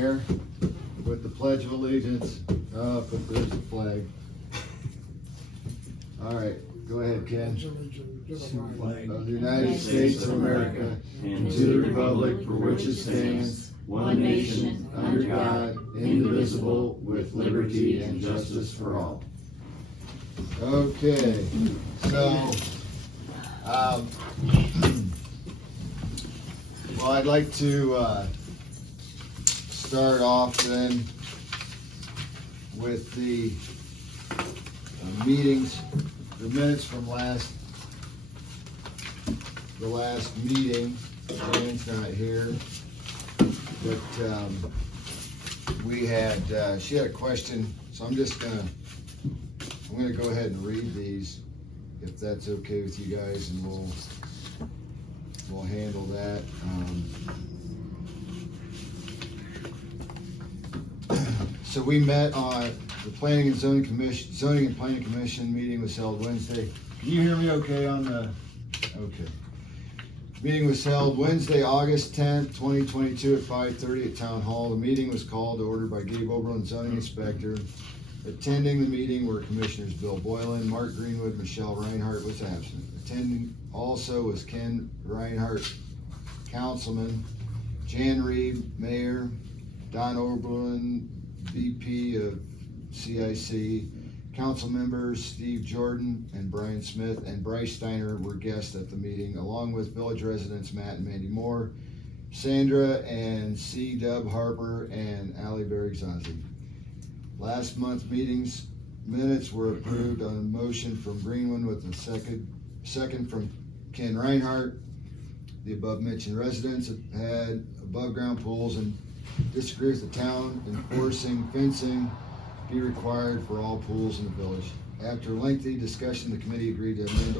Here with the Pledge of Allegiance. Oh, but there's the flag. All right, go ahead, Ken. Of the United States of America and to the republic for which it stands, one nation, under God, indivisible, with liberty and justice for all. Okay, so, well, I'd like to start off then with the meetings, the minutes from the last meeting. Jan's not here, but we had, she had a question, so I'm gonna go ahead and read these, if that's okay with you guys, and we'll handle that. So we met on the Planning and Zoning Commission, Zoning and Planning Commission meeting was held Wednesday. Can you hear me okay on the, okay. Meeting was held Wednesday, August 10th, 2022 at 5:30 at Town Hall. The meeting was called to order by Gabe Oberlin, Zoning Inspector. Attending the meeting were Commissioners Bill Boylan, Mark Greenwood, Michelle Reinhardt was absent. Attending also was Ken Reinhardt, Councilman, Jan Reed, Mayor, Don Oberlin, VP of CIC, council members Steve Jordan and Brian Smith and Bryce Steiner were guests at the meeting, along with village residents Matt and Mandy Moore, Sandra and C. Dub Harper and Allie Bergzazi. Last month's meetings minutes were approved on a motion from Greenwood with a second from Ken Reinhardt. The above mentioned residents have had above ground pools and disagree with the town enforcing fencing be required for all pools in the village. After lengthy discussion, the committee agreed to amend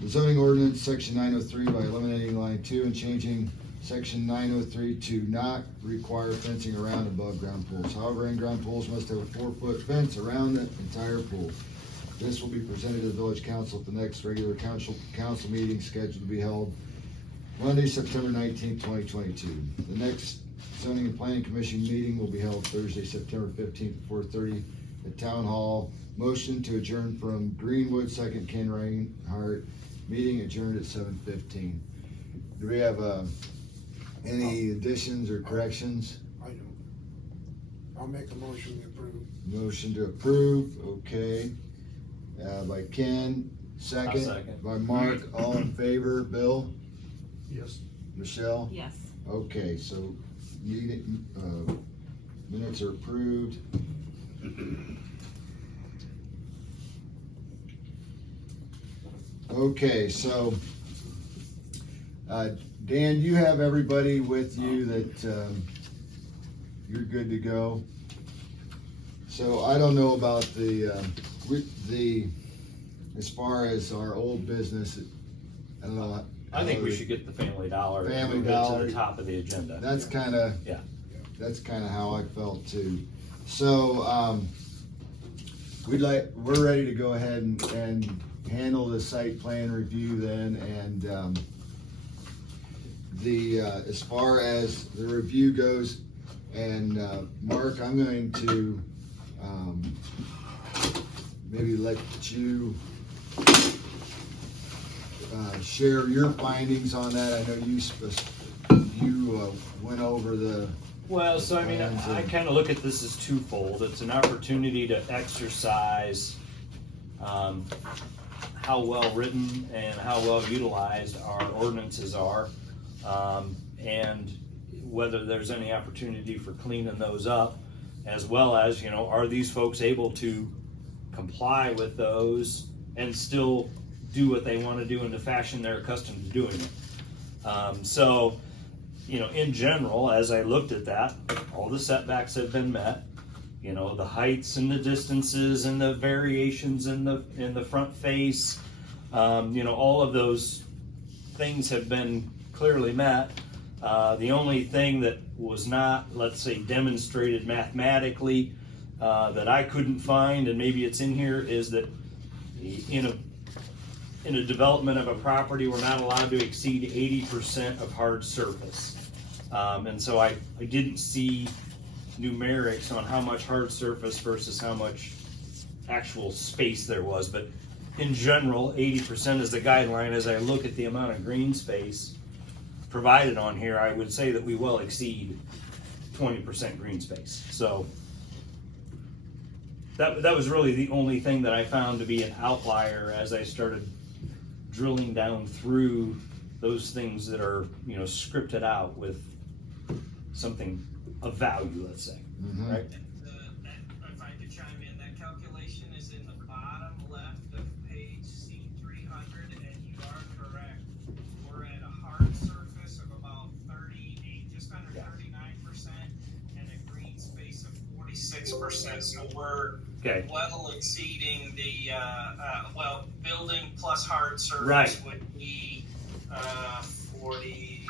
the zoning ordinance, section 903, by eliminating line 2 and changing section 903 to not require fencing around above ground pools. However, in-ground pools must have a 4-foot fence around the entire pool. This will be presented to the village council at the next regular council meeting scheduled to be held Monday, September 19th, 2022. The next Zoning and Planning Commission meeting will be held Thursday, September 15th at 4:30 at Town Hall. Motion to adjourn from Greenwood, second Ken Reinhardt. Meeting adjourned at 7:15. Do we have any additions or corrections? I don't. I'll make a motion to approve. Motion to approve, okay. By Ken, Second. by Mark, all in favor. Bill? Yes. Michelle? Yes. Okay, so meeting, minutes are approved. Okay, so, Dan, you have everybody with you that, you're good to go? So I don't know about as far as our old business, I don't know. I think we should get the Family Dollar. Family and move it Dollar. to the top of the agenda. That's kinda, Yeah. that's kinda how I felt too. So, we're ready to go ahead and handle the site plan review then, and, as far as the review goes, and, Mark, I'm going to, maybe let you, share your findings on that. I know you went over the. Well, so I mean, I kind of look at this as twofold. It's an opportunity to exercise how well written and how well utilized our ordinances are, and whether there's any opportunity for cleaning those up, as well as, you know, are these folks able to comply with those and still do what they want to do in the fashion they're accustomed to doing it. So, you know, in general, as I looked at that, all the setbacks have been met. You know, the heights and the distances and the variations in the front face, you know, all of those things have been clearly met. The only thing that was not, let's say, demonstrated mathematically that I couldn't find, and maybe it's in here, is that in a development of a property, we're not allowed to exceed 80% of hard surface. And so I didn't see numerics on how much hard surface versus how much actual space there was, but in general, 80% is the guideline. As I look at the amount of green space provided on here, I would say that we well exceed 20% green space. So that was really the only thing that I found to be an outlier as I started drilling down through those things that are, you know, scripted out with something of value, let's say, right? If I could chime in, that calculation is in the bottom left of page C300, and you are correct. We're at a hard surface of about 38, just under 39%, and a green space of 46%. So we're well exceeding the, building plus hard surface would be 40.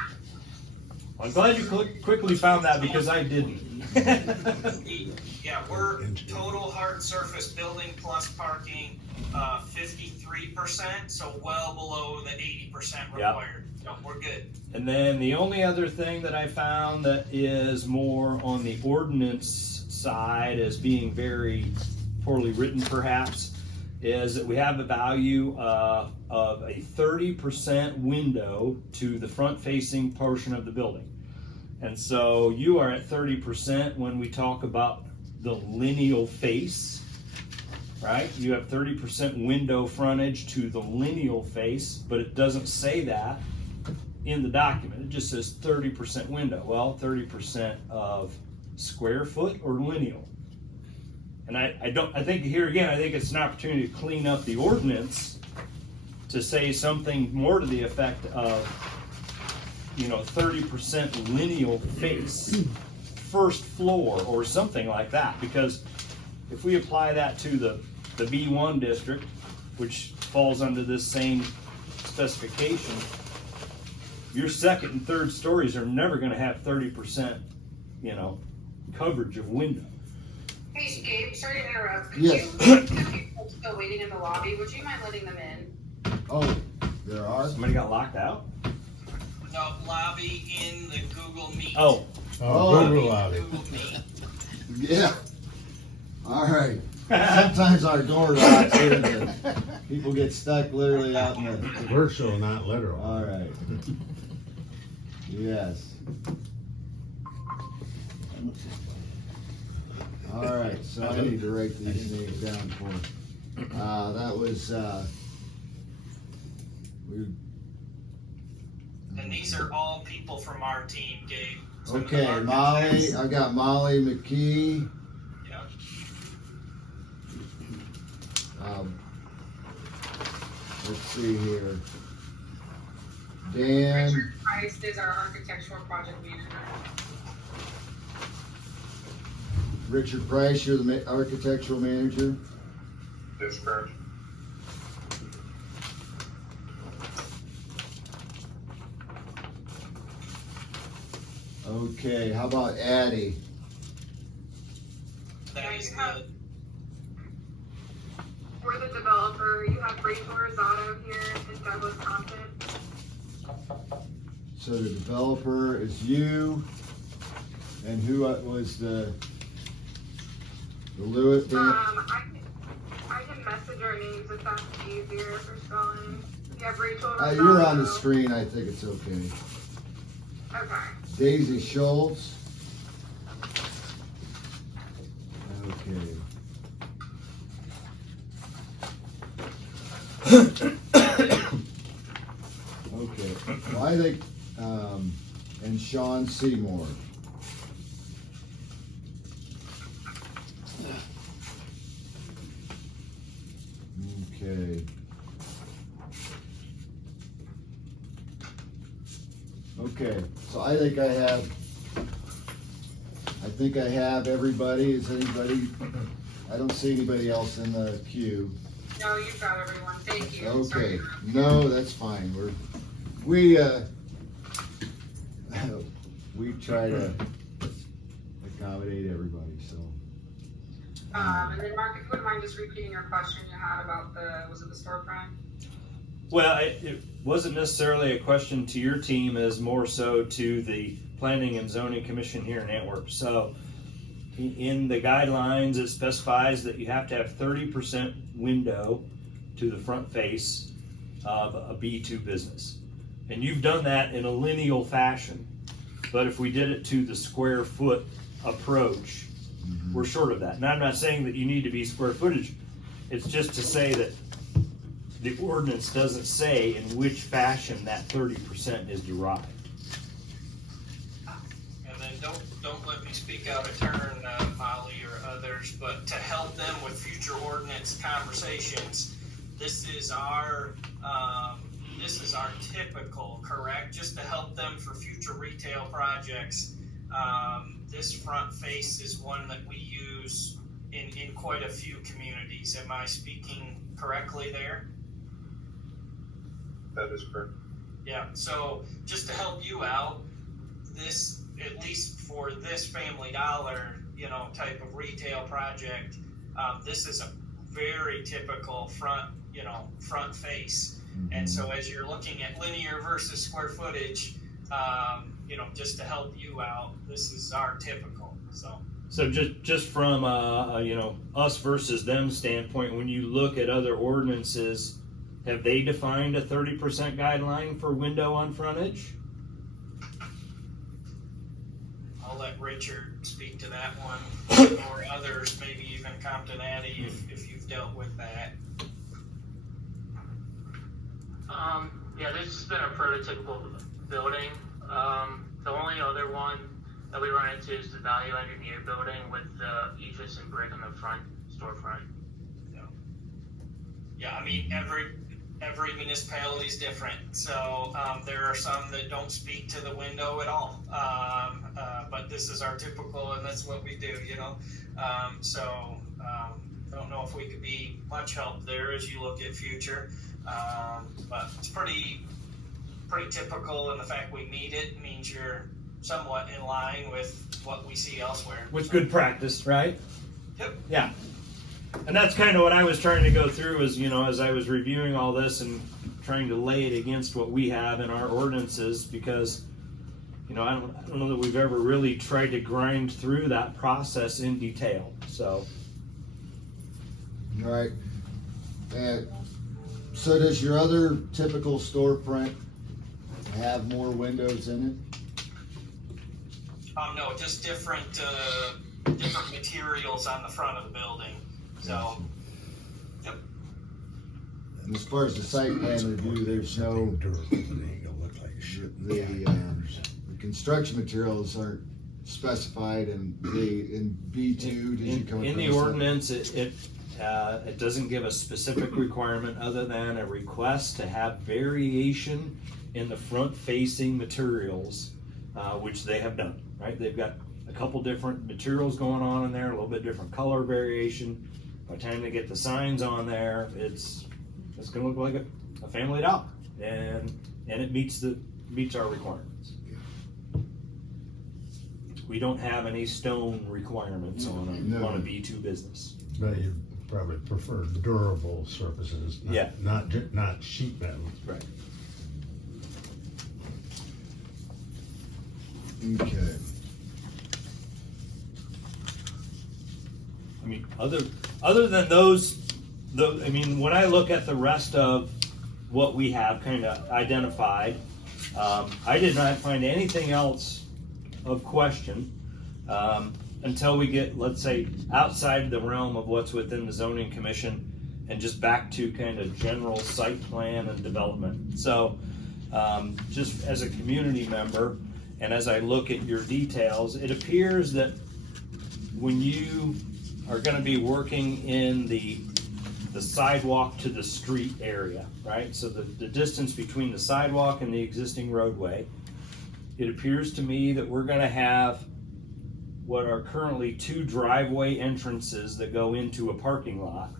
I'm glad you quickly found that because I didn't. Yeah, we're total hard surface building plus parking, 53%, so well below the 80% required. So we're good. And then the only other thing that I found that is more on the ordinance side as being very poorly written perhaps, is that we have a value of a 30% window to the front facing portion of the building. And so you are at 30% when we talk about the lineal face, right? You have 30% window frontage to the lineal face, but it doesn't say that in the document. It just says 30% window. Well, 30% of square foot or lineal. And I think here again, I think it's an opportunity to clean up the ordinance to say something more to the effect of, 30% lineal face, first floor or something like that. Because if we apply that to the B1 district, which falls under this same specification, your second and third stories are never going to have 30%, coverage of window. Hey, Gabe, sorry to interrupt. Yes. People still waiting in the lobby. Would you mind letting them in? Oh, there are? Somebody got locked out? No, lobby in the Google Meet. Oh. Google lobby. Google Meet. Yeah. All right. Sometimes our door locks here and people get stuck literally out in the... Virtual, not literal. All right. Yes. All right, so I need to write these names down for, that was, And these are all people from our team, Gabe. Some of the okay, architects. Molly, I got Molly McKee. Yep. Let's see here. Dan, Richard Price is our architectural project manager. Richard Price, you're the architectural manager. That's correct. Okay, how about Addie? That is good. We're the developer. You have Rachel Rosado here in Douglas, Compton. So the developer is you, and who was the Lewis? I can message our names if that's easier for spelling. You have Rachel Rosado. You're on the screen, I think it's okay. Okay. Daisy Schultz. Okay. Okay, well, I think, and Sean Seymour. Okay. Okay, so I think I have everybody. Is anybody, I don't see anybody else in the queue. No, you've got everyone. Thank you. Okay, Sorry. no, that's fine. We try to accommodate everybody, so. And then Mark, if you wouldn't mind just repeating your question you had about was it the storefront? Well, it wasn't necessarily a question to your team, as more so to the Planning and Zoning Commission here in Antwerp. So in the guidelines, it specifies that you have to have 30% window to the front face of a B2 business. And you've done that in a lineal fashion. But if we did it to the square foot approach, we're short of that. And I'm not saying that you need to be square footage. It's just to say that the ordinance doesn't say in which fashion that 30% is derived. And then don't let me speak out of turn, Molly or others, but to help them with future ordinance conversations, this is our typical, correct? Just to help them for future retail projects. This front face is one that we use in quite a few communities. Am I speaking correctly there? That is correct. Yeah, so just to help you out, this, at least for this Family Dollar, type of retail project, this is a very typical front face. And so as you're looking at linear versus square footage, just to help you out, this is our typical, so. So just from us versus them standpoint, when you look at other ordinances, have they defined a 30% guideline for window on frontage? I'll let Richard speak to that one, or others, maybe even Compton Addy, if you've dealt with that. Yeah, this has been a prototypical building. The only other one that we run into is the value engineer building with the ethos and brick on the front storefront. Yeah, I mean, every municipality is different, so there are some that don't speak to the window at all, but this is our typical, and that's what we do, don't know if we could be much help there as you look at future, but it's pretty typical, and the fact we meet it means you're somewhat in line with what we see elsewhere. Which good practice, right? Yep. Yeah. And that's kind of what I was trying to go through is, as I was reviewing all this and trying to lay it against what we have in our ordinances, because, I don't know that we've ever really tried to grind through that process in detail, so. All right. And so does your other typical storefront have more windows in it? No, just different materials on the front of the building. So, yep. And as far as the site plan review, there's no, the construction materials aren't specified in B2. Did you come In the across that? ordinance, it doesn't give a specific requirement other than a request to have variation in the front-facing materials, which they have done, right? They've got a couple different materials going on in there, a little bit different color variation. By the time they get the signs on there, it's gonna look like a Family Dollar, and it meets our requirements. We don't have any stone requirements on a B2 business. But you probably prefer durable surfaces, not sheet metal. Right. Okay. I mean, other than those, when I look at the rest of what we have kind of identified, I did not find anything else of question until we get, let's say, outside the realm of what's within the zoning commission and just back to kind of general site plan and development. So just as a community member, and as I look at your details, it appears that when you are going to be working in the sidewalk to the street area, right? So the distance between the sidewalk and the existing roadway, it appears to me that we're going to have what are currently 2 driveway entrances that go into a parking lot.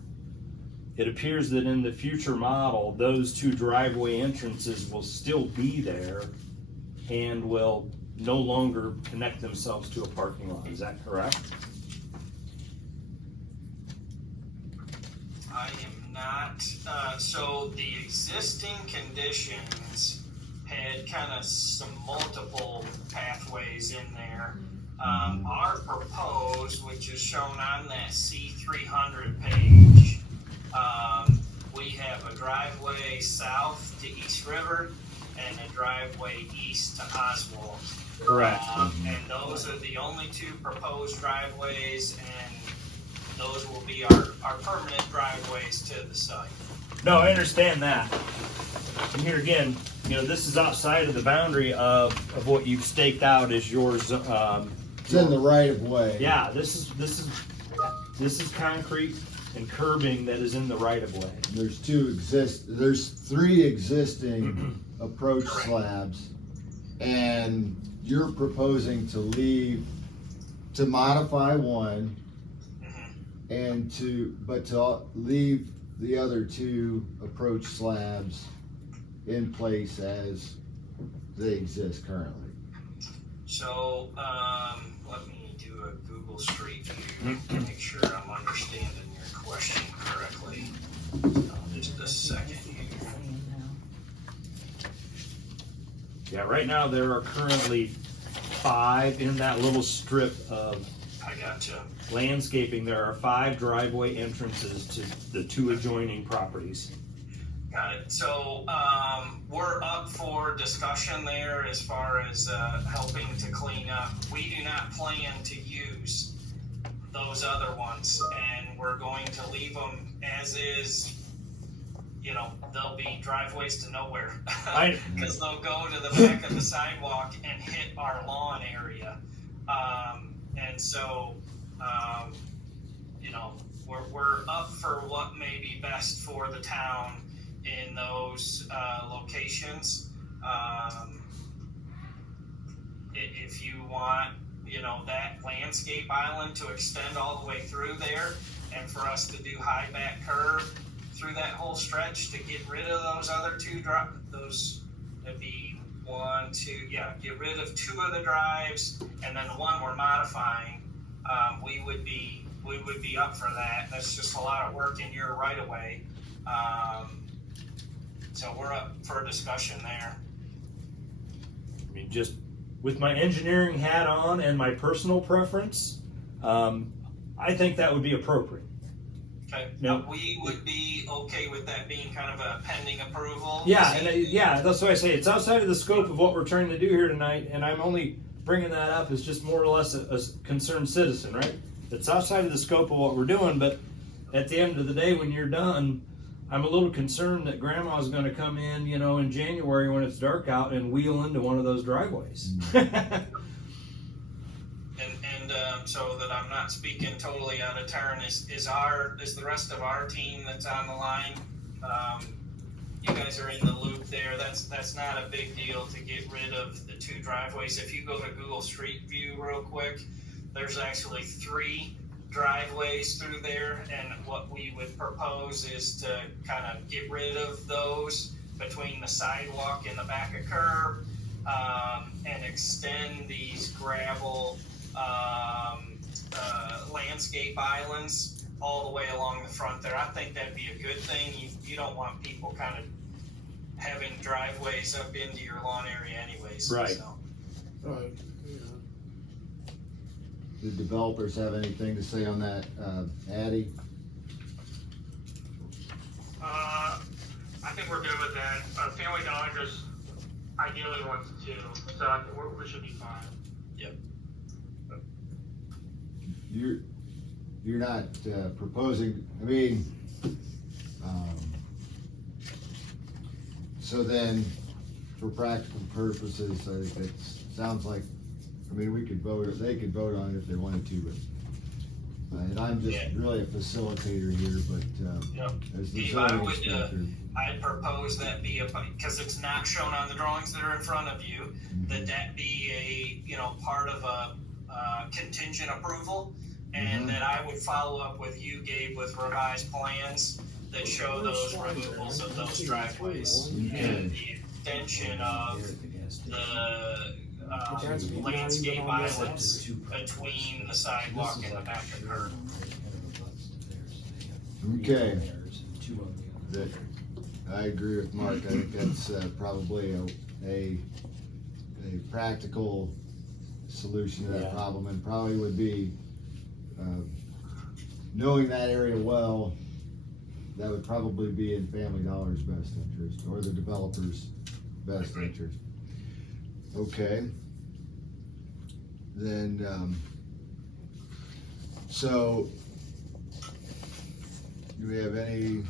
It appears that in the future model, those 2 driveway entrances will still be there and will no longer connect themselves to a parking lot. Is that correct? I am not, so the existing conditions had kind of some multiple pathways in there. Our proposed, which is shown on that C300 page, we have a driveway south to East River and a driveway east to Oswald. Correct. And those are the only two proposed driveways, and those will be our permanent driveways to the site. No, I understand that. And here again, you know, this is outside of the boundary of what you've staked out as yours. It's in the right of way. Yeah, this is concrete and curbing that is in the right of way. There's there's 3 existing approach slabs, and you're proposing to modify one and to leave the other 2 approach slabs in place as they exist currently. So, let me do a Google Street View to make sure I'm understanding your question correctly. Just a second here. Yeah, right now there are currently 5 in that little strip of I gotcha. landscaping. There are 5 driveway entrances to the 2 adjoining properties. Got it. So, we're up for discussion there as far as, helping to clean up. We do not plan to use those other ones, and we're going to leave them as is. You know, they'll be driveways to nowhere. Because they'll go to the back of the sidewalk and hit our lawn area. And so, you know, we're up for what may be best for the town in those locations. If you want, you know, that landscape island to extend all the way through there, and for us to do high back curve through that whole stretch to get rid of those other 2 that'd be 1, 2, yeah, get rid of 2 of the drives, and then the one we're modifying, we would be up for that. That's just a lot of work in your right of way. So we're up for a discussion there. I mean, just with my engineering hat on and my personal preference, I think that would be appropriate. Okay. No. We would be okay with that being kind of a pending approval. Yeah, and that's why I say it's outside of the scope of what we're trying to do here tonight, and I'm only bringing that up as just more or less a concerned citizen, right? It's outside of the scope of what we're doing, but at the end of the day, when you're done, I'm a little concerned that Grandma's going to come in, you know, in January when it's dark out and wheel into one of those driveways. So that I'm not speaking totally out of turn, is the rest of our team that's on the line. You guys are in the loop there. That's not a big deal to get rid of the 2 driveways. If you go to Google Street View real quick, there's actually 3 driveways through there, and what we would propose is to kind of get rid of those between the sidewalk and the back of curb, and extend these gravel landscape islands all the way along the front there. I think that'd be a good thing. You don't want people kind of having driveways up into your lawn area anyways. Right. So. Right, yeah. Do developers have anything to say on that, Addie? I think we're good with that. Family Dollar just ideally wants 2, so I think we should be fine. Yep. You're not proposing, I mean, so then, for practical purposes, it sounds like, I mean, we could vote, they could vote on it if they wanted to, but, and I'm just really a facilitator here, but, as the Steve, zoning inspector. I'd propose that be because it's not shown on the drawings that are in front of you, that be a, you know, part of a contingent approval, and that I would follow up with you, Gabe, with revised plans that show those removals of those driveways and the extension of the landscape islands between the sidewalk and the back of curb. Okay. that, I agree with Mark, I think that's probably a practical solution to that Yeah. problem, and probably would be, knowing that area well, that would probably be in Family Dollar's best interest, or the developer's best interest. Okay. Then, so, do we have any,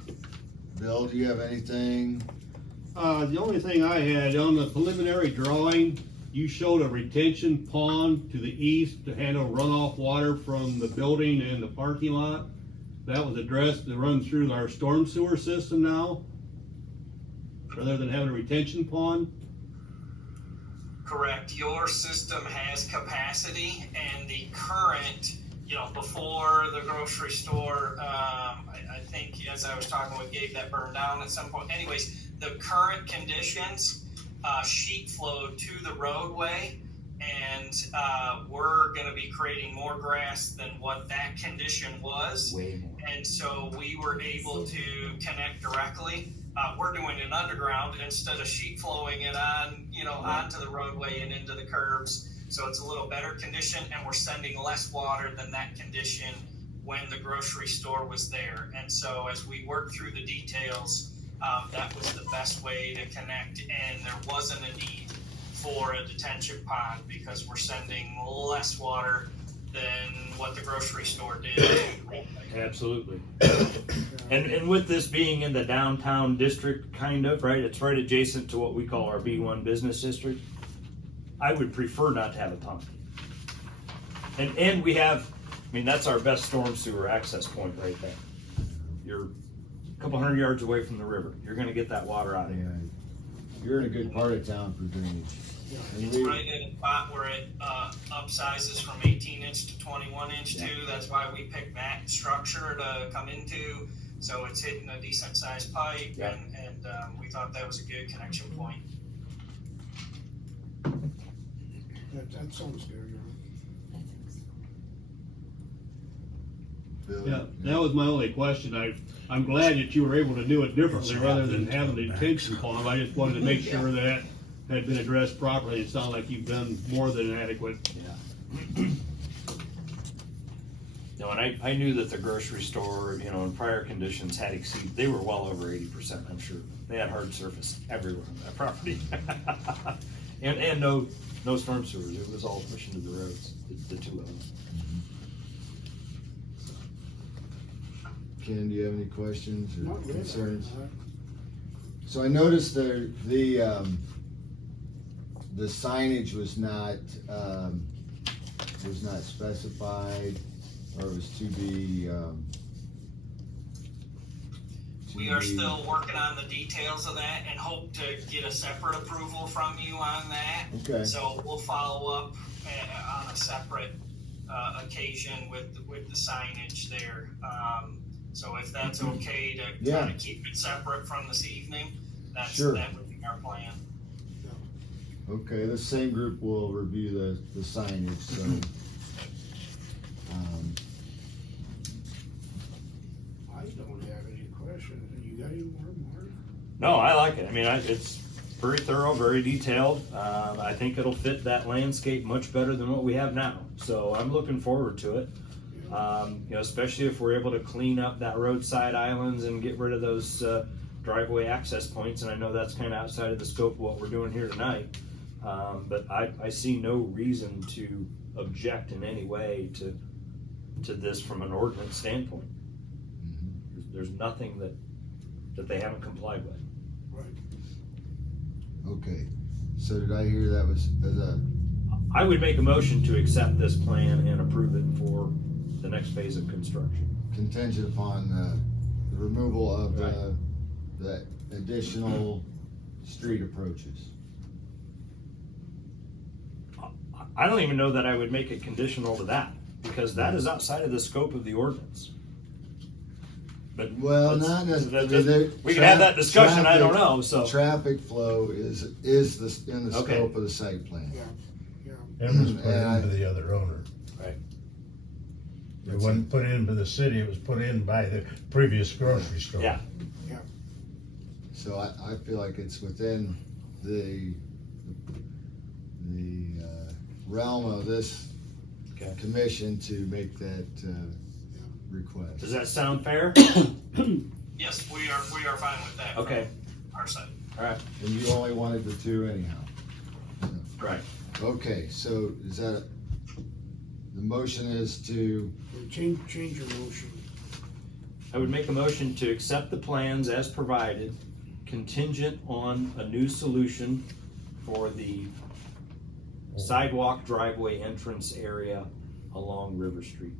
Bill, do you have anything? The only thing I had, on the preliminary drawing, you showed a retention pond to the east to handle runoff water from the building and the parking lot. That was addressed to run through our storm sewer system now, rather than having a retention pond. Correct. Your system has capacity, and the current, before the grocery store, I think as I was talking with Gabe, that burned down at some point. Anyways, the current conditions, sheet flowed to the roadway, and we're going to be creating more grass than what that condition was. Way more. And so we were able to connect directly. We're doing it underground instead of sheet flowing it on, onto the roadway and into the curbs. So it's a little better condition, and we're sending less water than that condition when the grocery store was there. And so as we worked through the details, that was the best way to connect, and there wasn't a need for a detention pond because we're sending less water than what the grocery store did. Absolutely. And with this being in the downtown district, kind of, right, it's right adjacent to what we call our B1 business district, I would prefer not to have a pond. And we have, that's our best storm sewer access point right there. You're a couple hundred yards away from the river. You're gonna get that water out of here. You're in a good part of town for drainage. And It's right at a spot where it upsizes from 18 inch to 21 inch too. That's why we picked that structure to come into. So it's hitting a decent sized pipe, Yeah. and we thought that was a good connection point. That sounds good, Bill, Yeah, that was my only question. I'm glad that you were able to do it differently rather than having the detention pond. I just wanted to make sure that had been addressed properly. It sounded like you've done more than adequate. Yeah. No, and I knew that the grocery store, in prior conditions had exceeded, they were well over 80%, I'm sure. They had hard surface everywhere on that property. And no storm sewers, it was all pushing to the roads, the two of them. Ken, do you have any questions or Not really. concerns? So I noticed the signage was not specified, or it was to be. We are still working on the details of that and hope to get a separate approval from you on that. Okay. So we'll follow up on a separate occasion with the signage there. So if that's okay to kind of keep it separate from this evening, Sure. that would be our plan. Okay, the same group will review the signage, so. I don't have any questions. You got any more, Mark? No, I like it. It's very thorough, very detailed. I think it'll fit that landscape much better than what we have now. So I'm looking forward to it. Especially if we're able to clean up that roadside islands and get rid of those driveway access points. And I know that's kind of outside of the scope of what we're doing here tonight. But I see no reason to object in any way to this from an ordinance standpoint. There's nothing that they haven't complied with. Right. Okay, so did I hear that was I would make a motion to accept this plan and approve it for the next phase of construction. contingent upon the removal of the additional street approaches? I don't even know that I would make it conditional to that, because that is outside of the scope of the ordinance. But Well, that's- not necessarily. we can have that discussion, I don't know, so. Traffic flow is in the Okay. scope of the site plan. Yeah. It was put And into the other owner. Right. It wasn't put in by the city, it was put in by the previous grocery store. Yeah. So I feel like it's within the realm of this Okay. commission to make that, request. Does that sound fair? Yes, we are fine with that. from Okay, Our side. alright, And you only wanted the two anyhow. right. Okay, so is that, the motion is to, Change your motion. I would make a motion to accept the plans as provided, contingent on a new solution for the sidewalk driveway entrance area along River Street.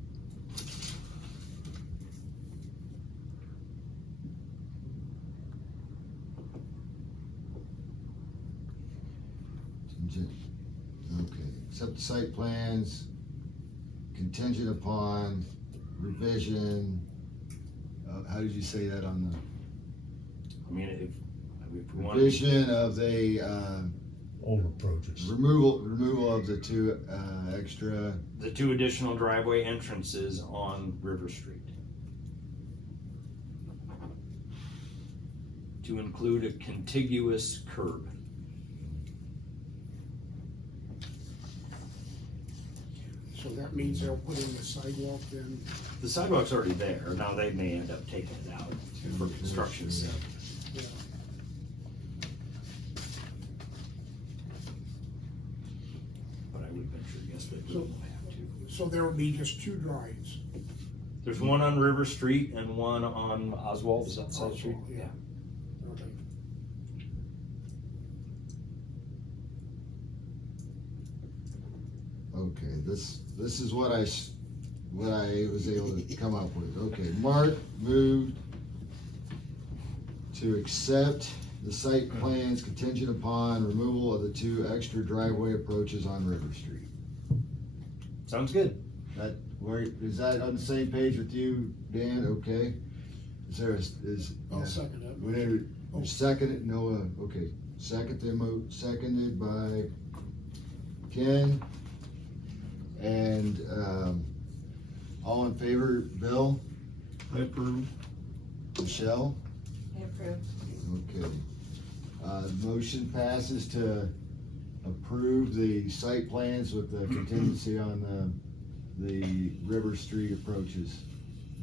okay, accept the site plans contingent upon revision, how did you say that on I mean, if we the want. revision of the, Old approaches. removal of the two, extra, The two additional driveway entrances on River Street. To include a contiguous curb. So that means they'll put in the sidewalk then? The sidewalk's already there, now they may end up taking it out for construction sake. Yeah. But I would venture to guess that we So- will have to. So there will be just two drives? There's one on River Street and one on Oswald, is that South Street? Yeah. Okay. okay, this is what I was able to come up with. Okay, Mark moved to accept the site plans contingent upon removal of the two extra driveway approaches on River Street. Sounds good. That, where, is that on the same page with you, Dan? Okay. Is there, I'll second it. we need to second it, Noah, okay. Seconded by Ken. And, all in favor, Bill, I approve. Michelle? I approve. Okay. Motion passes to approve the site plans with the contingency on the River Street approaches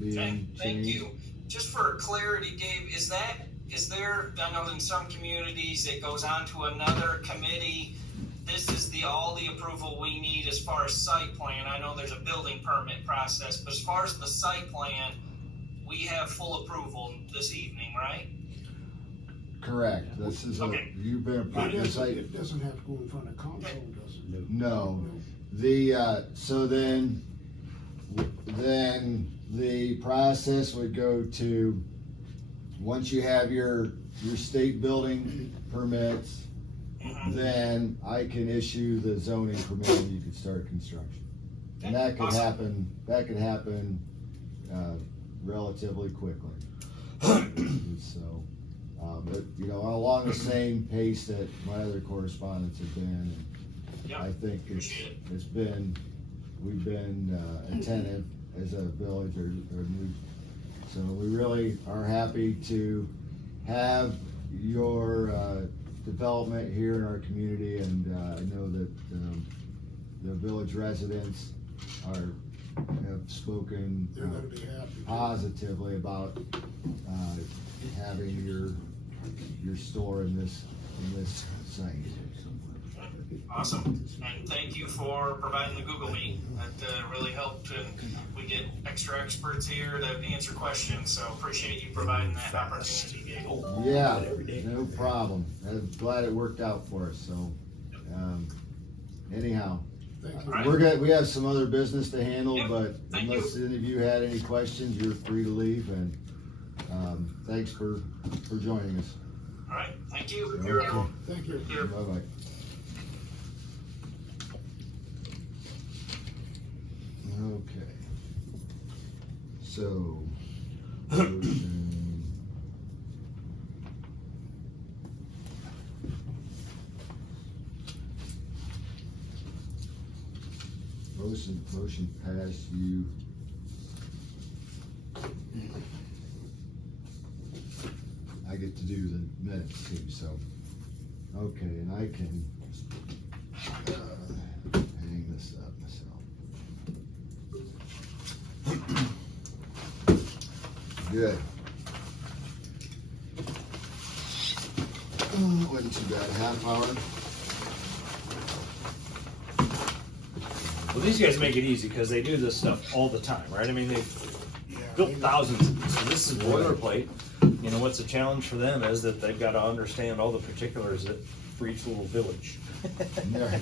Okay, being thank changed. you. Just for clarity, Dave, is there, I know in some communities it goes on to another committee. This is all the approval we need as far as site plan. I know there's a building permit process, but as far as the site plan, we have full approval this evening, right? Correct. This is Okay. you've been approved the site. It doesn't have to go in front of council, does it? No. So then the process would go to, once you have your state building permits, then I can issue the zoning permit and you can start construction. And that could Awesome. happen, relatively quickly. So, but, you know, along the same pace that my other correspondence have been, Yep. I think Appreciate it. we've been attentive as a village or new. So we really are happy to have your development here in our community, and I know that the village residents have spoken They're gonna be happy. positively about having your store in this site. Awesome, and thank you for providing the Google Meet. That really helped, and we get extra experts here to answer questions, so appreciate you providing that opportunity, Dave. Yeah, no problem. I'm glad it worked out for us, so, anyhow. Thank you. Right. We have some other business to handle, Yep, but thank unless any of you had any questions, you're free to leave, and, thanks for joining us. All right, thank you. Okay. You're welcome. Thank you. Here. Bye-bye. Okay. So. Motion passed. I get get to do the minutes too, so. Okay, and I can, hang this up myself. Good. Oh, wasn't too bad, half hour. Well, these guys make it easy because they do this stuff all the time, right? I mean, they've built thousands of these, so this is boilerplate. You know, what's the challenge for them is that they've got to understand all the particulars that for each little village. Yeah.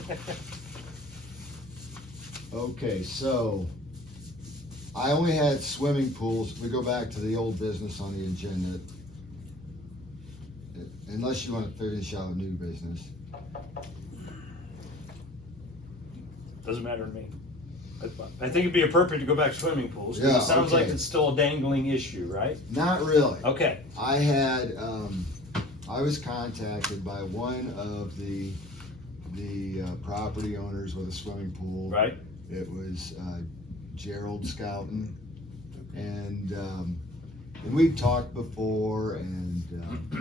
Okay, so I only had swimming pools. We go back to the old business on the agenda. Unless you want to finish out a new business. Doesn't matter to me. I think it'd be appropriate to go back to swimming pools, because Yeah, it sounds like okay. it's still a dangling issue, right? Not really. Okay. I had, I was contacted by one of the property owners with a swimming pool. Right. It was Gerald Scouten, and we've talked before,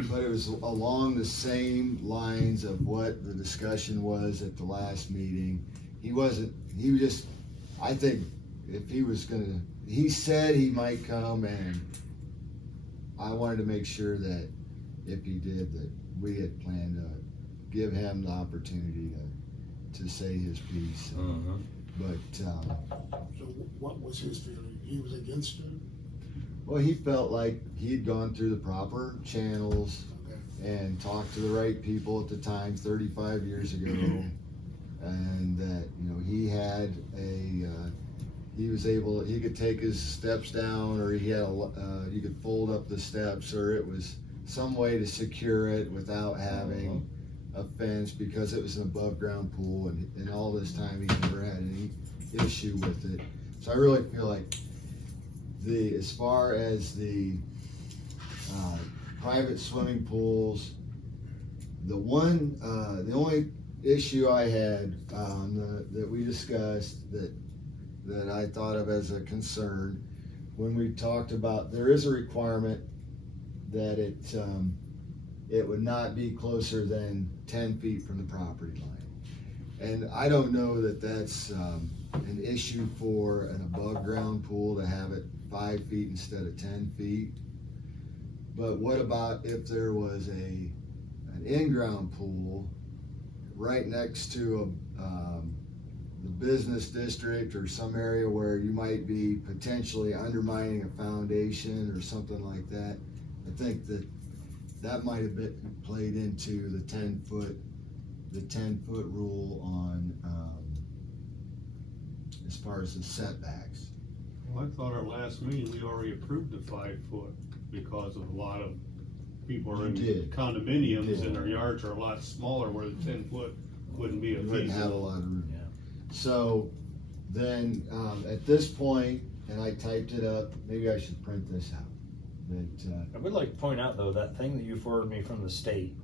but it was along the same lines of what the discussion was at the last meeting. I think if he was gonna, he said he might come, and I wanted to make sure that if he did, that we had planned to give him the opportunity to say his piece. But, So what was his feeling? He was against it? well, he felt like he'd gone through the proper channels Okay. and talked to the right people at the time, 35 years ago. And that, you know, he had he could take his steps down, or he had you could fold up the steps, or it was some way to secure it without having a fence, because it was an above ground pool, and all this time he never had any issue with it. So I really feel like as far as the private swimming pools, the only issue I had that we discussed that I thought of as a concern, when we talked about, there is a requirement that it would not be closer than 10 feet from the property line. And I don't know that that's an issue for an above ground pool to have it 5 feet instead of 10 feet. But what about if there was an in-ground pool right next to the business district, or some area where you might be potentially undermining a foundation or something like that? I think that might have been played into the 10-foot rule on as far as the setbacks. Well, I thought our last meeting, we already approved the 5 foot because of a lot of people are in You did. condominiums You did. and their yards are a lot smaller, where the 10 foot wouldn't be a You wouldn't have a feasible. lot of room. Yeah. So then, at this point, and I typed it up, maybe I should print this out. But, I would like to point out, though, that thing that you forwarded me from the state,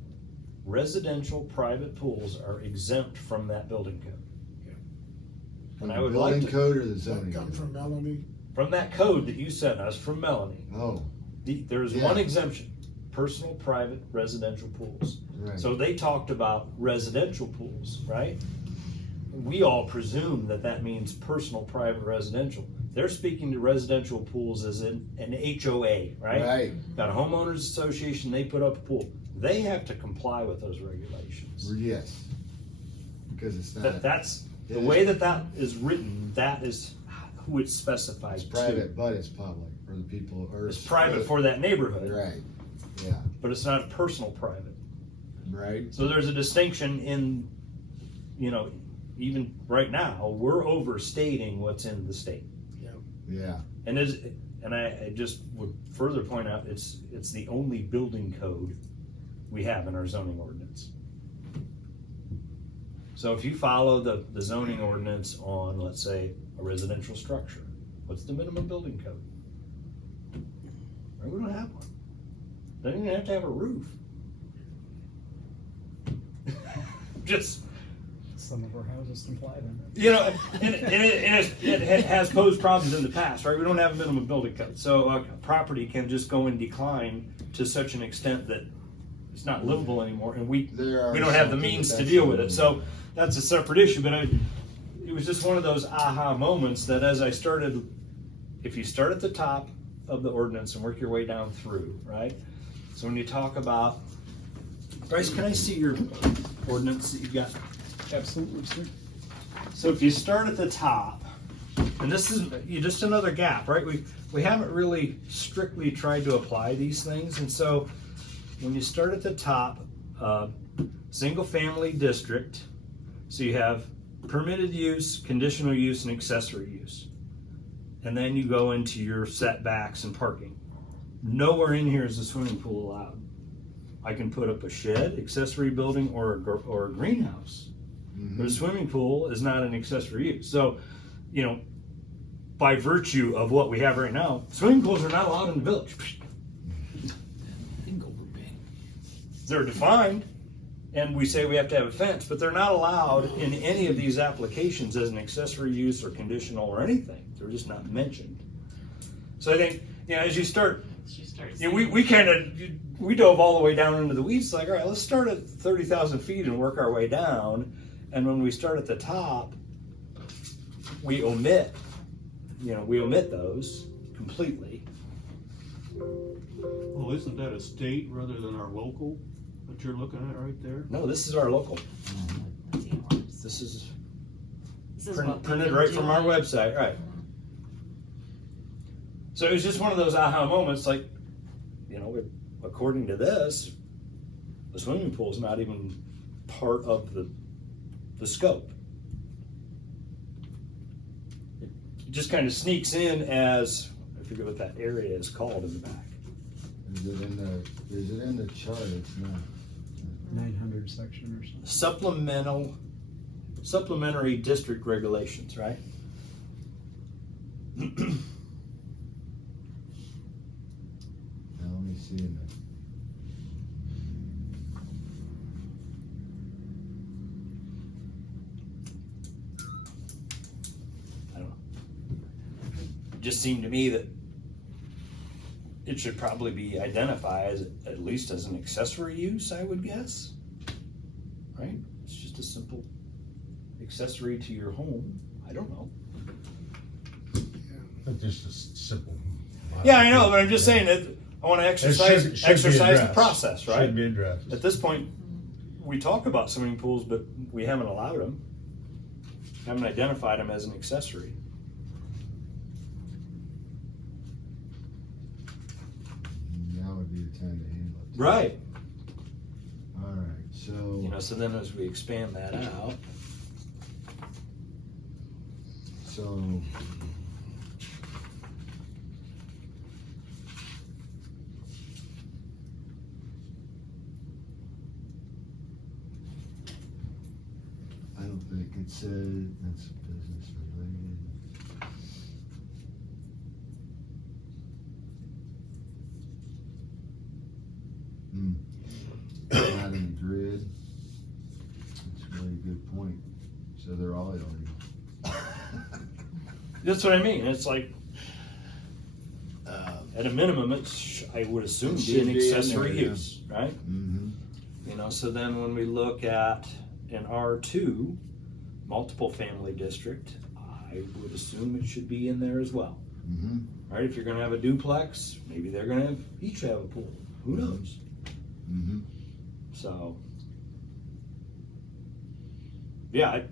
residential private pools are exempt from that building code. And I would like building to, code or the That zoning? come code? from Melanie? from that code that you sent us from Melanie, Oh, there's Yeah. one exemption, personal private residential pools. right. So they talked about residential pools, right? We all presume that means personal private residential. They're speaking to residential pools as in an HOA, right? Right, Got a homeowners association, they put up a pool. They have to comply with those regulations. yes. Because it's not, That's, it the is- way that is written, that is who it's specified it's to. private, but it's public for the people, or. It's private for that neighborhood, Right, yeah, but it's not personal private. right, So there's a distinction in, you know, even right now, we're overstating what's in the state. yeah, And I just would further point out, it's the only building code we have in our zoning ordinance. So if you follow the zoning ordinance on, let's say, a residential structure, what's the minimum building code? Right, we don't have one. Don't even have to have a roof. Just some of our houses comply then. You know, and it has posed problems in the past, right? We don't have a minimum building code, so a property can just go in decline to such an extent that it's not livable anymore, and we don't have the means to deal with it. So that's a separate issue, but it was just one of those aha moments that as I started, if you start at the top of the ordinance and work your way down through, right? So when you talk about, Bryce, can I see your ordinance that you got? Absolutely, sir. So if you start at the top, and this is just another gap, right? We haven't really strictly tried to apply these things, and so when you start at the top, single family district, so you have permitted use, conditional use, and accessory use. And then you go into your setbacks and parking. Nowhere in here is a swimming pool allowed. I can put up a shed, accessory building, or a greenhouse. But a swimming pool is not an accessory use. So, you know, by virtue of what we have right now, swimming pools are not allowed in the village. They're defined, and we say we have to have a fence, but they're not allowed in any of these applications as an accessory use or conditional or anything. They're just not mentioned. So I think, you know, as you start, we dove all the way down into the weeds. Like, all right, let's start at 30,000 feet and work our way down. And when we start at the top, we omit those completely. Well, isn't that a state rather than our local that you're looking at right there? No, this is our local. This is printed right from our website, right? So it was just one of those aha moments, like, you know, according to this, the swimming pool is not even part of the scope. It just kind of sneaks in as, I forget what that area is called in the back. Is it in the chart? It's not. 900 section or something. Supplementary district regulations, right? Now let me see in the. I don't know. It just seemed to me that it should probably be identified as, at least as an accessory use, I would guess. Right? It's just a simple accessory to your home. I don't know. But just a simple. Yeah, I know, but I'm just saying that I want to exercise should be the addressed. process, right? Should be addressed. At this point, we talk about swimming pools, but we haven't allowed them. Haven't identified them as an accessory. Now would be the time to handle it. Right. All right, so. You know, so then as we expand that out, So. I don't think it said that's business related. Not in the grid. That's a really good point. So they're all illegal. that's what I mean. It's like, at a minimum, it's, I would assume, It be should an be in accessory there, yeah. use, right? Mm-hmm. You know, so then when we look at an R2 multiple family district, I would assume it should be in there as well. Mm-hmm. Right? If you're gonna have a duplex, maybe they're gonna each have a pool. Who knows? Mm-hmm. So, yeah,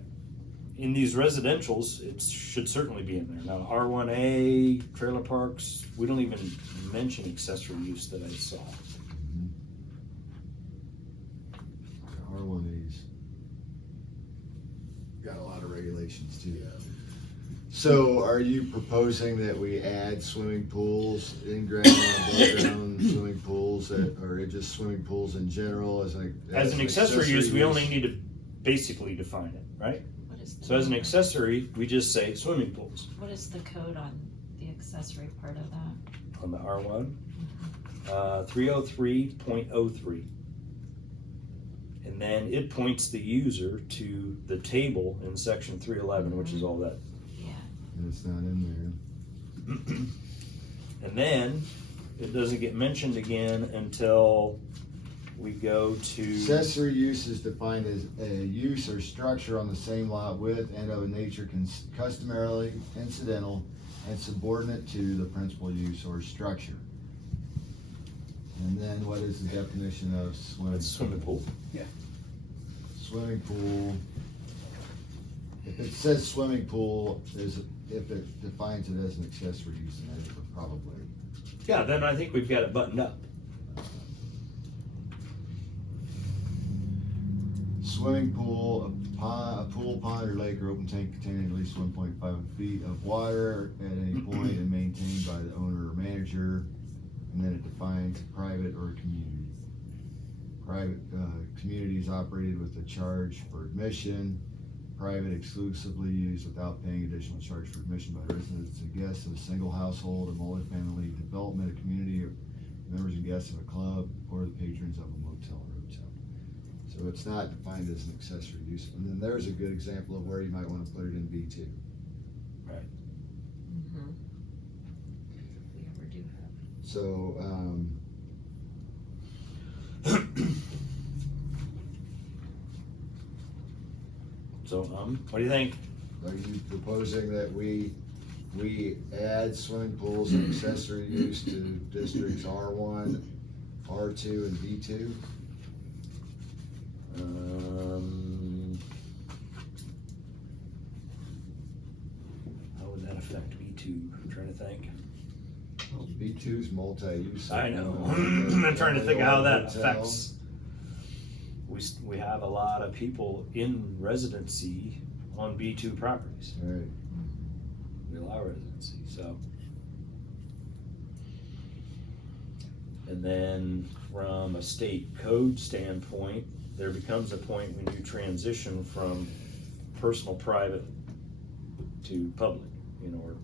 in these residentials, it should certainly be in there. Now, R1A, trailer parks, we don't even mention accessory use that I saw. R1As. Got a lot of regulations too. So are you proposing that we add swimming pools, in-ground and above-ground swimming pools, or just swimming pools in general as an accessory use, we only need to basically define it, right? So as an accessory, we just say swimming pools. What is the code on the accessory part of that? On the R1, 303.03. And then it points the user to the table in section 311, which is all that. Yeah. And it's not in And then it doesn't get mentioned again until we go to. there. Accessory use is defined as a use or structure on the same lot with and of a nature customarily incidental and subordinate to the principal use or structure. And then what is the definition of Swimming pool. Swimming pool. If it says swimming pool, if it defines it as an accessory use, then it would probably. Yeah, then I think we've got it buttoned up. Swimming pool, a pool, pond, or lake or open tank containing at least 1.5 feet of water at any point and maintained by the owner or manager. And then it defines private or community. Private communities operated with a charge for admission. Private exclusively used without paying additional charge for admission by residents and guests of a single household, a multifamily development, a community of members and guests of a club, or the patrons of a motel or hotel. So it's not defined as an accessory use. And then there's a good example of where you might want to put it in B2. Right. Mm-hmm. If we ever do have. So, So, what do you think? are you proposing that we add swimming pools and accessory use to districts R1, R2, and B2? How would that affect B2? I'm trying to think. B2's multi-use. I know. I'm trying to think of how that affects. We have a lot of people in residency on B2 properties. Right. We allow residency, so. And then from a state code standpoint, there becomes a point when you transition from personal private to public, or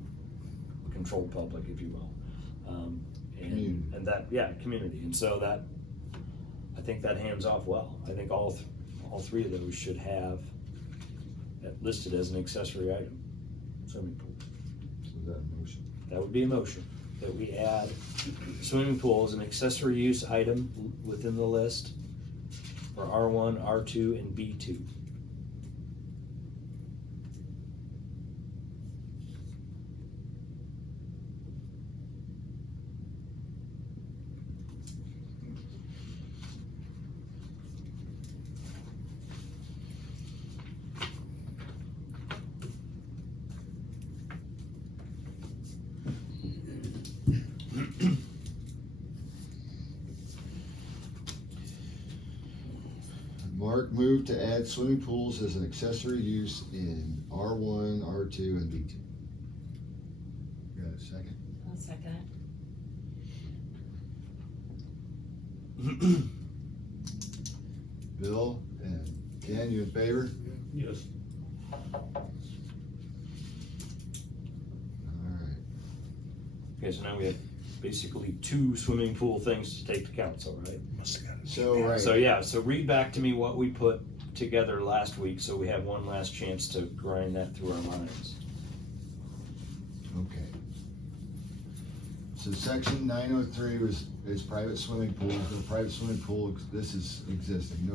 controlled public, if you will. And that, community. And so that, I think that hands off well. I think all three of those should have that listed as an accessory item, swimming pool. So is that a motion? That would be a motion, that we add swimming pool as an accessory use item within the list for R1, R2, and B2. Mark moved to add swimming pools as an accessory use in R1, R2, and B2. Got a second? I'll second it. Bill and Ken, you in favor? Yes. Alright. Okay, so now we have basically 2 swimming pool things to take to council, right? So, right. So read back to me what we put together last week, so we have one last chance to grind that through our minds. Okay. So section 903 is private swimming pools. No private swimming pool, this is existing.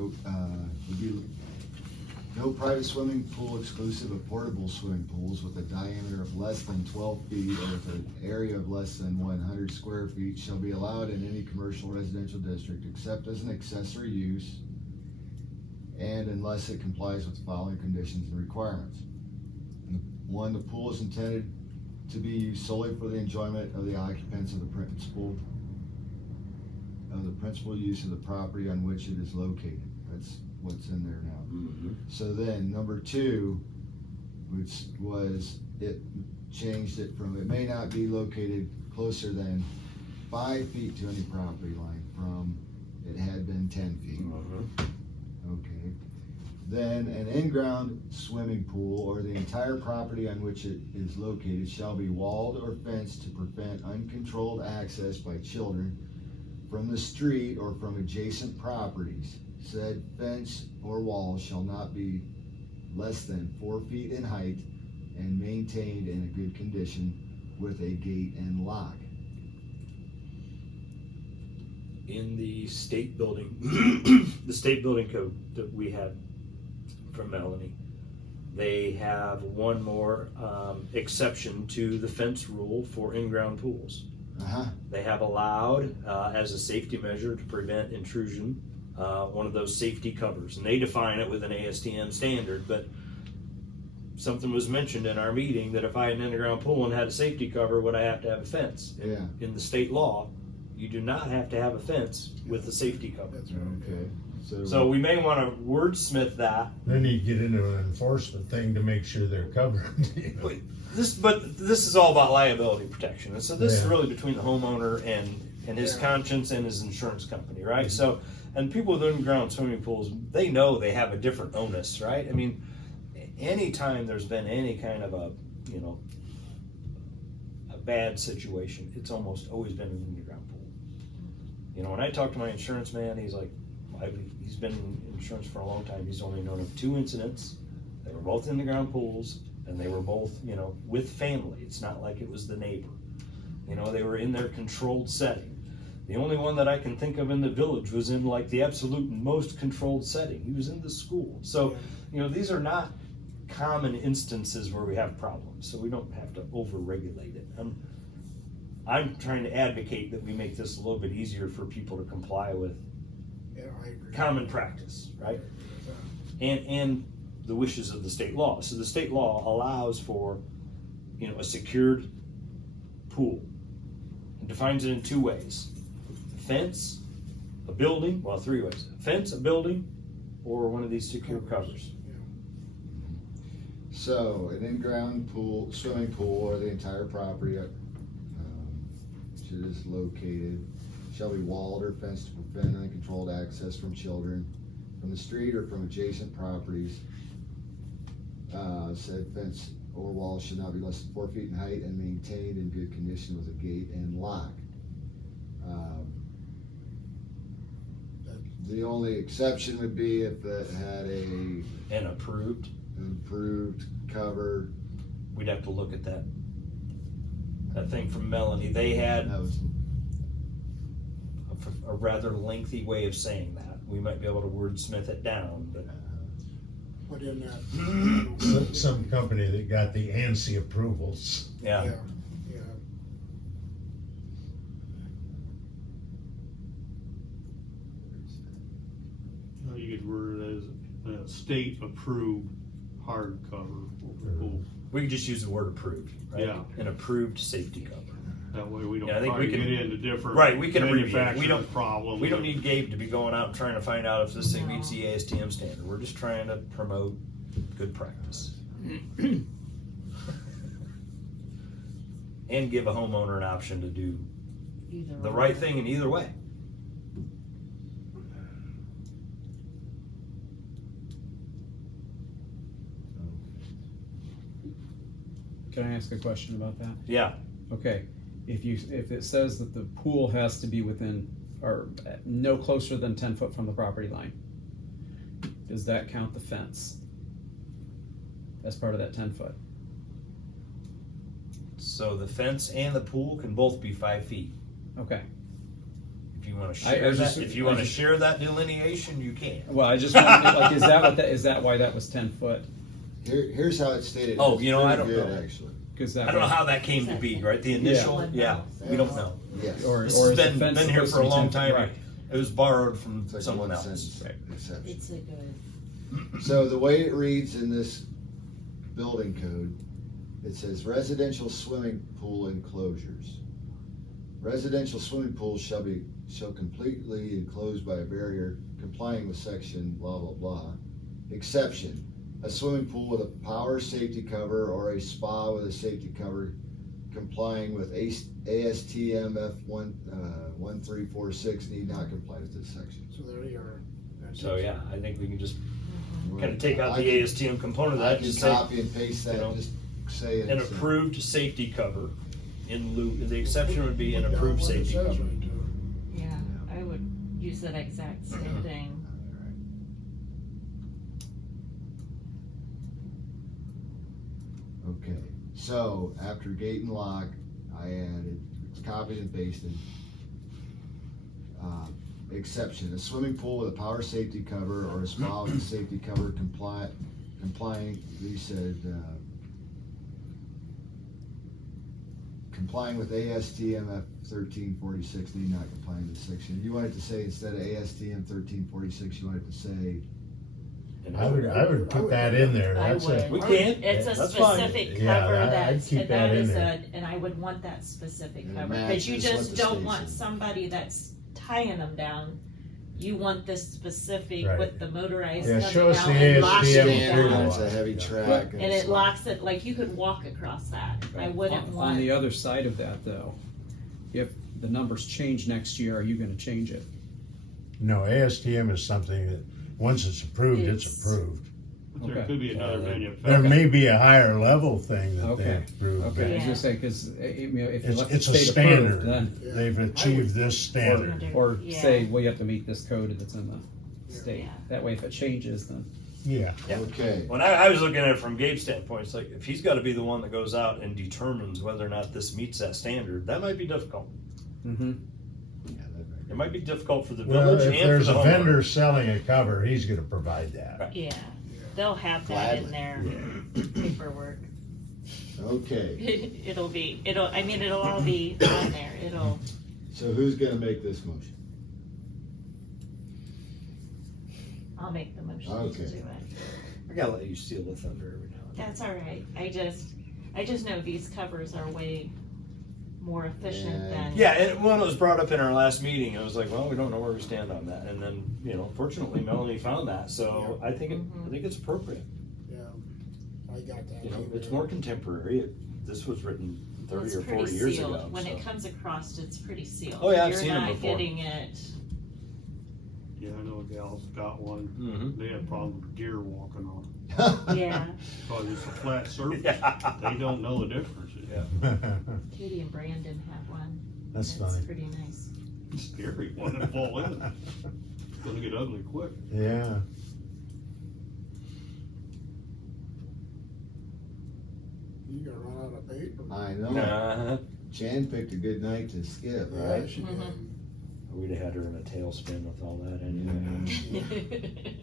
No private swimming pool exclusive of portable swimming pools with a diameter of less than 12 feet or with an area of less than 100 square feet shall be allowed in any commercial residential district except as an accessory use and unless it complies with the following conditions and requirements. 1, the pool is intended to be used solely for the enjoyment of the occupants of the principal use of the property on which it is located. That's what's in there now. Mm-hmm. So then, number 2, which was, it changed it from, it may not be located closer than 5 feet to any property line from, it had been 10 feet. Mm-hmm. Okay. Then an in-ground swimming pool or the entire property on which it is located shall be walled or fenced to prevent uncontrolled access by children from the street or from adjacent properties said fence or wall shall not be less than 4 feet in height and maintained in a good condition with a gate and lock. In the state building, the state building code that we had from Melanie, they have one more exception to the fence rule for in-ground pools. They have allowed, as a safety measure to prevent intrusion, one of those safety covers, and they define it with an ASTM standard, but something was mentioned in our meeting that if I had an in-ground pool and had a safety cover, would I have to have a fence? Yeah. In the state law, you do not have to have a fence with a safety cover. That's right. Okay. So we may want to wordsmith that. Then you get into an enforcement thing to make sure they're covered. But this is all about liability protection, and so this is Yeah. really between the homeowner and his Yeah. conscience and his insurance company, right? So, and people with in-ground swimming pools, they know they have a different onus, right? I mean, anytime there's been any kind of a bad situation, it's almost always been an underground pool. When I talk to my insurance man, he's like, he's been in insurance for a long time. He's only known of 2 incidents. They were both in the ground pools, and they were both, with family. It's not like it was the neighbor. They were in their controlled setting. The only one that I can think of in the village was in like the absolute most controlled setting. He was in the school. So, these are not common instances where we have problems, so we don't have to over-regulate it. I'm trying to advocate that we make this a little bit easier for people to comply with Yeah, I agree. common practice, right? I agree with that. And the wishes of the state law. So the state law allows for, a secured pool. It defines it in 2 ways. Fence, a building, 3 ways. A fence, a building, or one of these secure covers. So, an in-ground pool, swimming pool, or the entire property, which is located, shall be walled or fenced to prevent uncontrolled access from children from the street or from adjacent properties. Said fence or wall should not be less than 4 feet in height and maintained in good condition with a gate and lock. The only exception would be if it had And approved. improved cover. We'd have to look at that thing from Melanie. They had That was a rather lengthy way of saying that. We might be able to wordsmith it down, but Put in that. Some company that got the ANSI approvals. yeah. Yeah. You could word it as a state-approved hardcover pool. We could just use the word approved, right? Yeah. An approved safety cover. That way we don't Yeah, I think try we to can- get into different Right, we can abbreviate. We manufacturing don't- problems. We don't need Gabe to be going out and trying to find out if this thing meets the ASTM standard. We're just trying to promote good practice. And give a homeowner an option to do Either the way. right thing in either way. Can I ask a question about that? Yeah, Okay, if it says that the pool has to be within, or no closer than 10 foot from the property line, does that count the fence as part of that 10 foot? so the fence and the pool can both be 5 feet. Okay, If you wanna I share just- that, if you I wanna just- share that delineation, you can. well, I just wondered, like, is that why that was 10 foot? here's how it's stated. Oh, It's I pretty don't good, know. Actually. Because I don't know how that came to be, right? The initial, yeah, we don't know. Yes. Or This is has the been fence here supposed for to a be long 10 time. right. It was borrowed from It's like someone one else. sentence Right. exception. It's a good, So the way it reads in this building code, it says residential swimming pool enclosures. Residential swimming pools shall completely enclosed by a barrier complying with section blah, blah, blah. Exception, a swimming pool with a power safety cover or a spa with a safety cover complying with ASTM F1346 need not comply with this section. So there you are. That's So it. yeah, I think we can just Mm-hmm. kind of take out I the can- ASTM component of I that, can just say copy and paste that, you know, just say it. an approved safety cover in lieu, the exception would be an approved What it safety says cover. right there. yeah, I would use that exact same thing. Okay, so after gate and lock, I added, it's copied and pasted. Exception, a swimming pool with a power safety cover or a spa with a safety cover complying, we said, complying with ASTM 1346, need not comply in this section. You wanted to say, instead of ASTM 1346, you wanted to say, I would put that in there. I That's would. a, We can. It's a That's fine. specific Yeah, cover I'd that's, keep and that that in is there. and I would want that specific And it cover, cause you matches what just the don't state want said. somebody that's tying them down. You want this specific Right. with the motorized Yeah, coming show us down the and locking ASTM it standard, down. it's a heavy track. And it locks it, like you could walk across that. I wouldn't On want. the other side of that though, if the numbers change next year, are you gonna change it? no, ASTM is something that, once it's approved, it's It's- approved. But there Okay. could be another There manufacturer. may be a higher level thing that they Okay. approved, Okay, I was Yeah. gonna say, cause if you but let the it's a state standard. approve, then, Yeah. They've achieved this standard. or Yeah. say, well, you have to meet this code that's in the state. Yeah. That way if it changes, then. Yeah. Okay, When I was looking at it from Gabe's standpoint, it's like, if he's gotta be the one that goes out and determines whether or not this meets that standard, that might be difficult. Mm-hmm. It might be difficult for the Well, village if and for there's the a homeowner. vendor selling a cover, he's gonna provide that. Yeah, they'll have that in Gladly. their paperwork. okay, It'll all be on there, so who's gonna make this motion? I'll make the motion to Okay. do it. I gotta let you steal the thunder every now and then. That's all right, I just know these covers are way more efficient than. Yeah, and when it was brought up in our last meeting, it was like, well, we don't know where we stand on that, and then, fortunately Melanie found that, so I think it's appropriate. Yeah, I got that. It's more contemporary. This was written 30 It's or pretty 40 years sealed. ago. When so. it comes across, it's pretty sealed. Oh, yeah, I've seen 'em You're before. not getting it, Yeah, I know a gal's got one. Mhm. They had problems with deer walking on it. yeah. Because it's a flat surface. Yeah. They don't know the difference. Katie and Brandon have one. That's It's funny. pretty nice. It's scary when it fall in. It's gonna get ugly quick. Yeah. You gonna run out of paper? I know, Uh-huh. Jan picked a good night to skip, Yeah, right? she did. We'd have had her in a tailspin with all that anyway.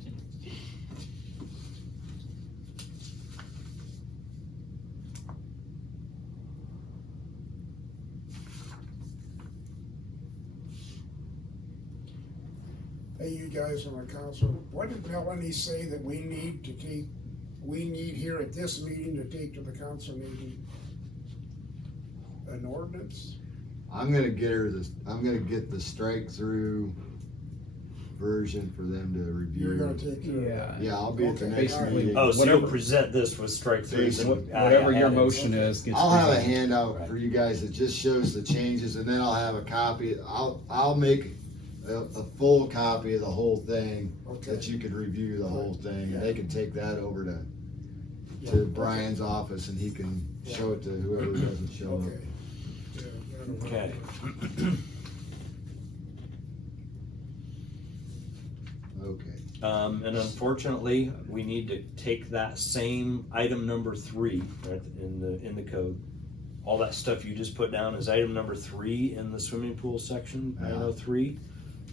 Hey, you guys on the council, what did Melanie say that we need here at this meeting to take to the council meeting? An ordinance? I'm gonna get the strike through version for them to review. You're gonna take care of that? Yeah. Yeah, I'll be at the Okay, next basically. meeting. Oh, so Whatever- you'll present this with strike throughs and Whatever your added. motion is gets. I'll have a presented. handout for you guys that just shows the changes, and then I'll have a copy, I'll make a full copy of the whole thing, Okay. that you could review the whole thing, and they can take that over to Yeah, Brian's office, and he can show it to whoever doesn't show up. Okay. Yeah, that'll work. Okay. Okay, And unfortunately, we need to take that same item number 3, right, in the code. All that stuff you just put down is item number 3 in the swimming pool section, Yeah. 903.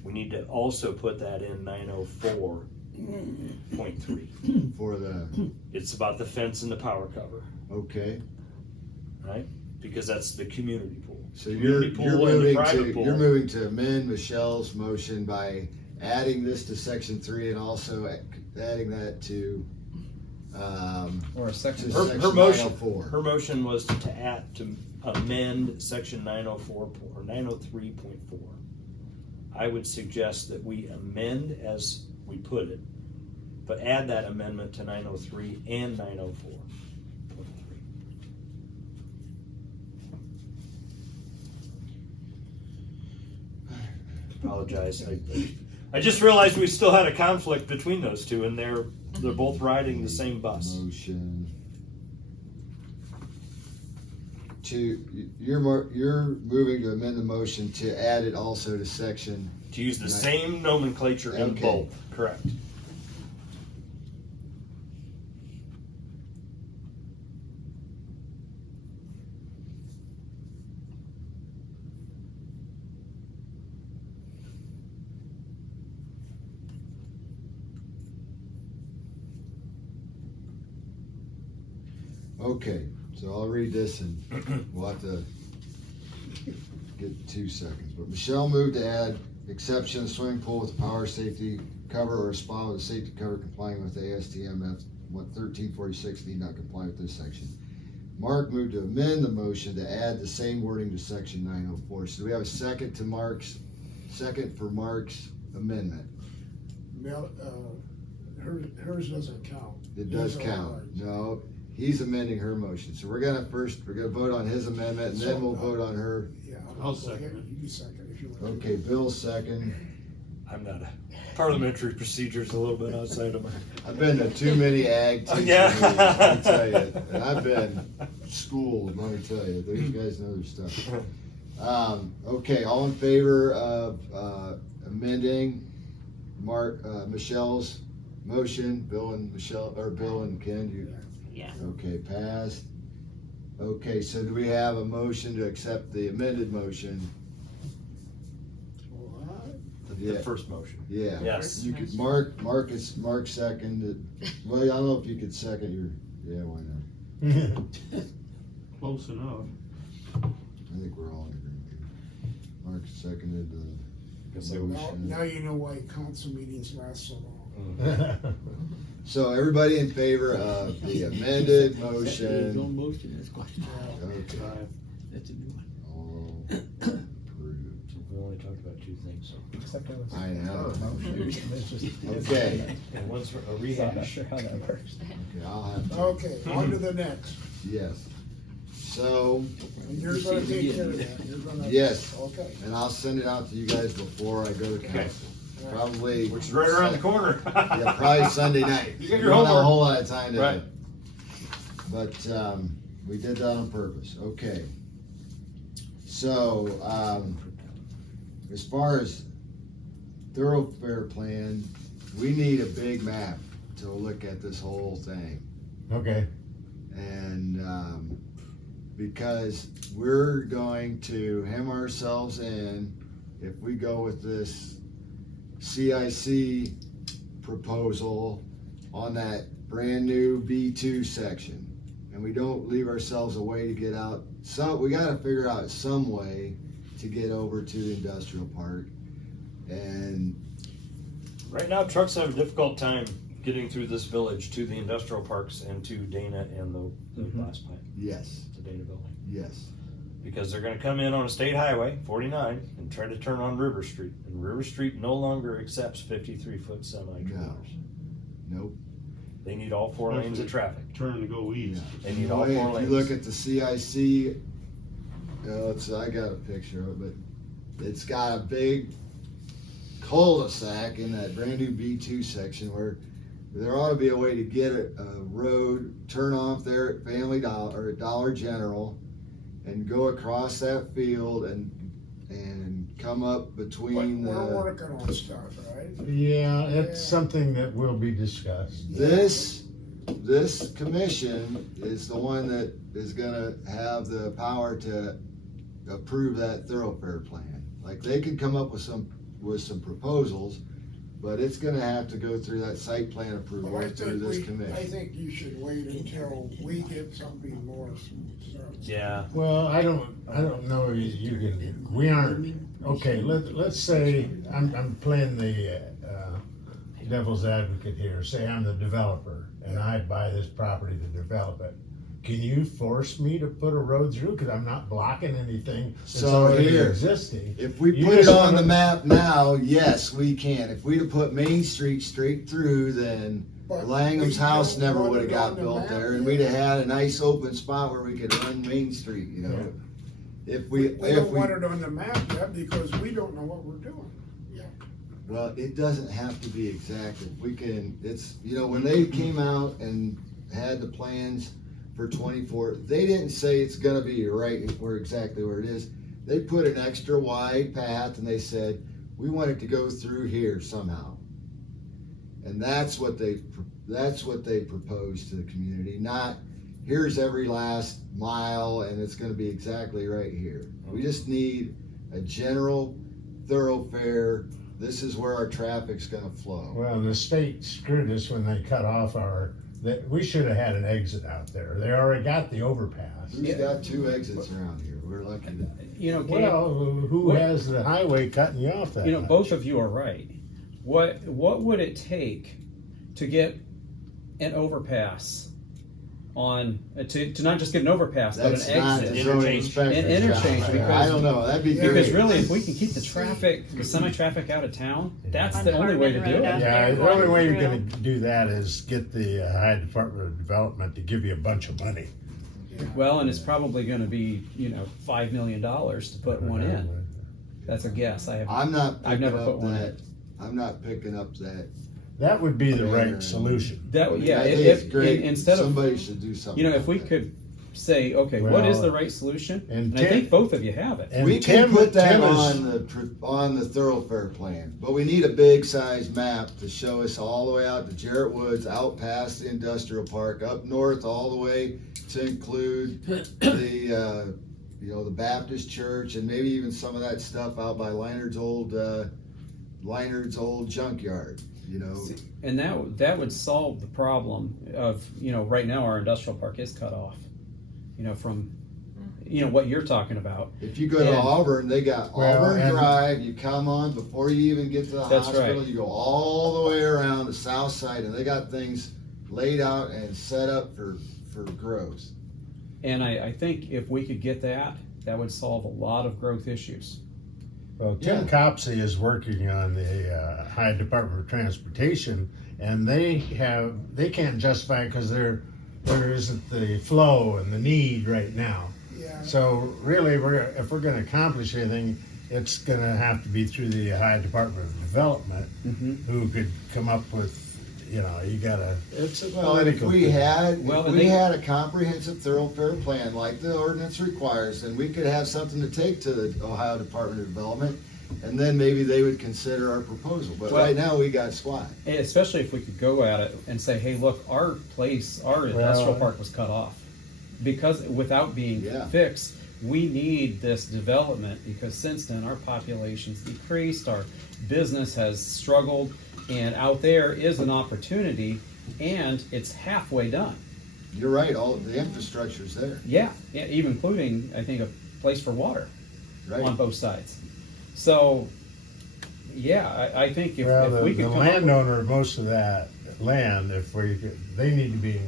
We need to also put that in 904.3. for the, It's about the fence and the power cover, okay, right? Because that's the community pool. so Community pool and the private pool. you're moving to amend Michelle's motion by adding this to section 3 and also adding that to, Or a section. To Her section motion, 904. her motion was to amend section 904 or 903.4. I would suggest that we amend as we put it, but add that amendment to 903 and 904.3. Apologize. I just realized we still had a conflict between those two, and they're both riding the same bus. motion to, you're moving to amend the motion to add it also to section, To use the same nomenclature in Okay. both, correct. Okay, so I'll read this and we'll have to get 2 seconds. But Michelle moved to add exception swimming pool with power safety cover or a spa with a safety cover complying with ASTM F 1346 need not comply with this section. Mark moved to amend the motion to add the same wording to section 904. So do we have a second for Mark's amendment? Mel, hers doesn't count. It does His count. overrides. No, he's amending her motion. So we're gonna vote on his amendment and then we'll vote on her. Yeah. I'll second it. You can second if you want. Okay, Bill second. I'm not parliamentary procedures a little bit outside of my. I've been to too many ag teaching Yeah. meetings, let me tell you. And I've been schooled, let me tell you. These guys know their stuff. Okay, all in favor of amending Michelle's motion? Bill and Michelle, or Bill and Ken, Yeah. okay, passed. Okay, so do we have a motion to accept the amended motion? The first motion. Yeah. Yes. You could, Mark seconded, well, I don't know if you could second your, yeah, why not? Close enough. I think we're all in agreement here. Mark seconded the motion. Now you know why council meetings last so long. So everybody in favor of the amended motion? motion, that's question. Okay, That's a new one. all approved. We only talked about 2 things, so. I know. Okay. Okay, And one's a I'm not rehash. sure how that works. okay, I'll have to, Okay, on to the next. yes. So, And you're gonna take care of that. You're gonna. Yes. Okay. and I'll send it out to you guys before I go to council. Probably. Which is right around the corner. Yeah, probably Sunday night. You got We your don't have a homework. whole lot of time to. Right. But, we did that on purpose, okay. So, as far as thoroughfare plan, we need a big map to look at this whole thing. Okay, And, because we're going to hem ourselves in if we go with this CIC proposal on that brand new B2 section. And we don't leave ourselves a way to get out. So we gotta figure out some way to get over to the industrial park. And Right now, trucks have a difficult time getting through this village to the industrial parks and to Dana and the glass plant, yes, the Dana building. yes, Because they're gonna come in on a state highway, 49, and try to turn on River Street. And River Street no longer accepts 53-foot semi-trailers. nope. They need all 4 lanes of traffic. Turn to go east. They need all 4 If you lanes. look at the CIC, I got a picture of it, but it's got a big cul-de-sac in that brand new B2 section where there ought to be a way to get a road, turn off there at Family Dollar or at Dollar General and go across that field and come up between We're the, working on stuff, right? yeah, it's Yeah. something that will be discussed. this commission is the one that is gonna have the power to approve that thoroughfare plan. Like, they could come up with some proposals, but it's gonna have to go through that site plan approval Well, through this commission. I think you should wait until we get something more. Yeah, Well, I don't know, you can, we aren't, okay, let's say, I'm playing the, devil's advocate here, say I'm the developer, and I buy this property to develop it. Can you force me to put a road through, cause I'm not blocking anything that's So already here, existing? If we You put it just on the wanna- map now, yes, we can. If we'd have put Main Street straight through, then But Langham's we house don't never want would have it got on the built map there, and yet. we'd have had a nice open spot where we could run Main Street, you know? If We we, don't want it on the map yet because we don't know what we're doing. well, it doesn't have to be exact. If we can, it's, you know, when they came out and had the plans for 24, they didn't say it's gonna be right where exactly where it is. They put an extra wide path and they said, we want it to go through here somehow. And that's what they proposed to the community, not here's every last mile and it's gonna be exactly right here. We just need a general thoroughfare. This is where our traffic's gonna flow. Well, the state screwed us when they cut off our that we should have had an exit out there. They already got the overpass. Who's got 2 exits around here? We're lucky that. You know, Gabe, Well, who has the highway cutting you off that you know, much? both of you are right. What would it take to get an overpass on, to not just get an overpass, but an That's not exit? the zoning Interchange. inspector's An interchange, job. because- I don't know, that'd be great. Because really, if we can keep the traffic, the semi-traffic out of town, that's On the only way to do Hardman Road it. out Yeah, there the only going way you're through. gonna do that is get the High Department of Development to give you a bunch of money. Well, and it's probably gonna be, you know, $5 million to put one in. That's a guess. I'm not I've picking never up put one that, I'm not picking up that. That would be the Yeah. right solution. That, yeah, I think if, it's great. instead of, Somebody should do something. you know, if we about could say, okay, what is Well, the right solution? and And I Tim- think both of you have it. And We can Tim- put that Tim is- on the thoroughfare plan, but we need a big size map to show us all the way out to Jarrett Woods, out past the industrial park, up north all the way to include the, you know, the Baptist church and maybe even some of that stuff out by Leinard's old junkyard, you know. And that would solve the problem of, you know, right now our industrial park is cut off, you know, from, you know, what you're talking about. If you go to And- Auburn, they got Well, Auburn and- Drive, you come on before you even get to the That's hospital, right. you go all the way around the south side and they got things laid out and set up for grows. And I think if we could get that, that would solve a lot of growth issues. Well, Tim Copsey is working on the High Department of Transportation, and they can't justify it because there isn't the flow and the need right now. Yeah. So really, if we're going to accomplish anything, it's going to have to be through the High Department of Development, who could come up with, you know, it's a Well, and if political we thing. had, Well, if and we they- had a comprehensive thoroughfare plan like the ordinance requires, then we could have something to take to the Ohio Department of Development, and then maybe they would consider our proposal, but Well- right now we got squat. And especially if we could go at it and say, hey, look, our industrial park was cut off. Because without being Yeah. fixed, we need this development because since then our population's decreased, our business has struggled, and out there is an opportunity and it's halfway done. You're right, all of the infrastructure's there, Yeah, even including, I think, a place for water on right? both sides. So, yeah, I think if Well, we the could come up with- landowner of most of that land, they need to be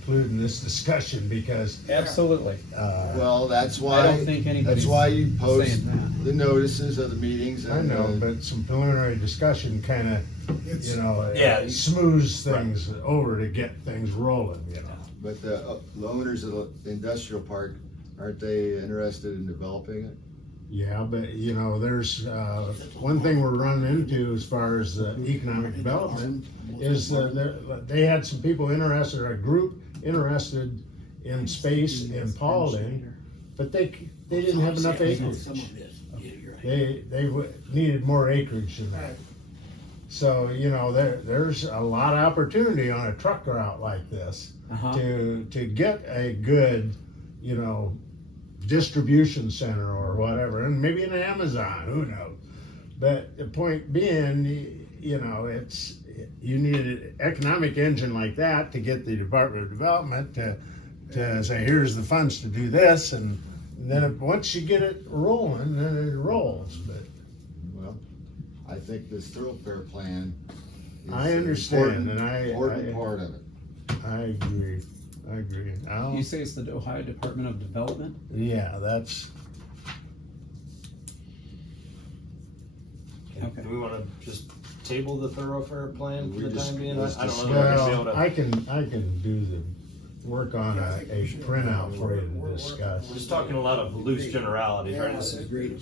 included in this discussion because, Absolutely. Well, that's I why, don't think anybody's that's why you post saying that. the notices of the meetings I and. know, but some preliminary discussion kind of, you know, Yeah. smooths things over to get things rolling, you know. But the owners of the industrial park, aren't they interested in developing it? Yeah, but you know, there's one thing we're running into as far as economic development is they had some people interested, or a group interested in space in Paulding, but they didn't have enough acreage. They needed more acreage than that. So you know, there's a lot of opportunity on a truck route like this Uh-huh. to get a good, you know, distribution center or whatever, and maybe an Amazon, who knows? But the point being, you know, you need an economic engine like that to get the Department of Development to say, here's the funds to do this, and then once you get it rolling, then it rolls. But Well, I think this thoroughfare plan is I an understand, important- and important part of it. I agree. You say it's the Ohio Department of Development? Yeah, that's. Okay. Do we wanna just table the thoroughfare plan for We the just- time being? I let's don't know. discuss- if we're gonna be able Well, to- I can do the work on Yeah, I a think we should. printout for you to We're discuss. We're just talking a lot of loose generalities, right? This is Great.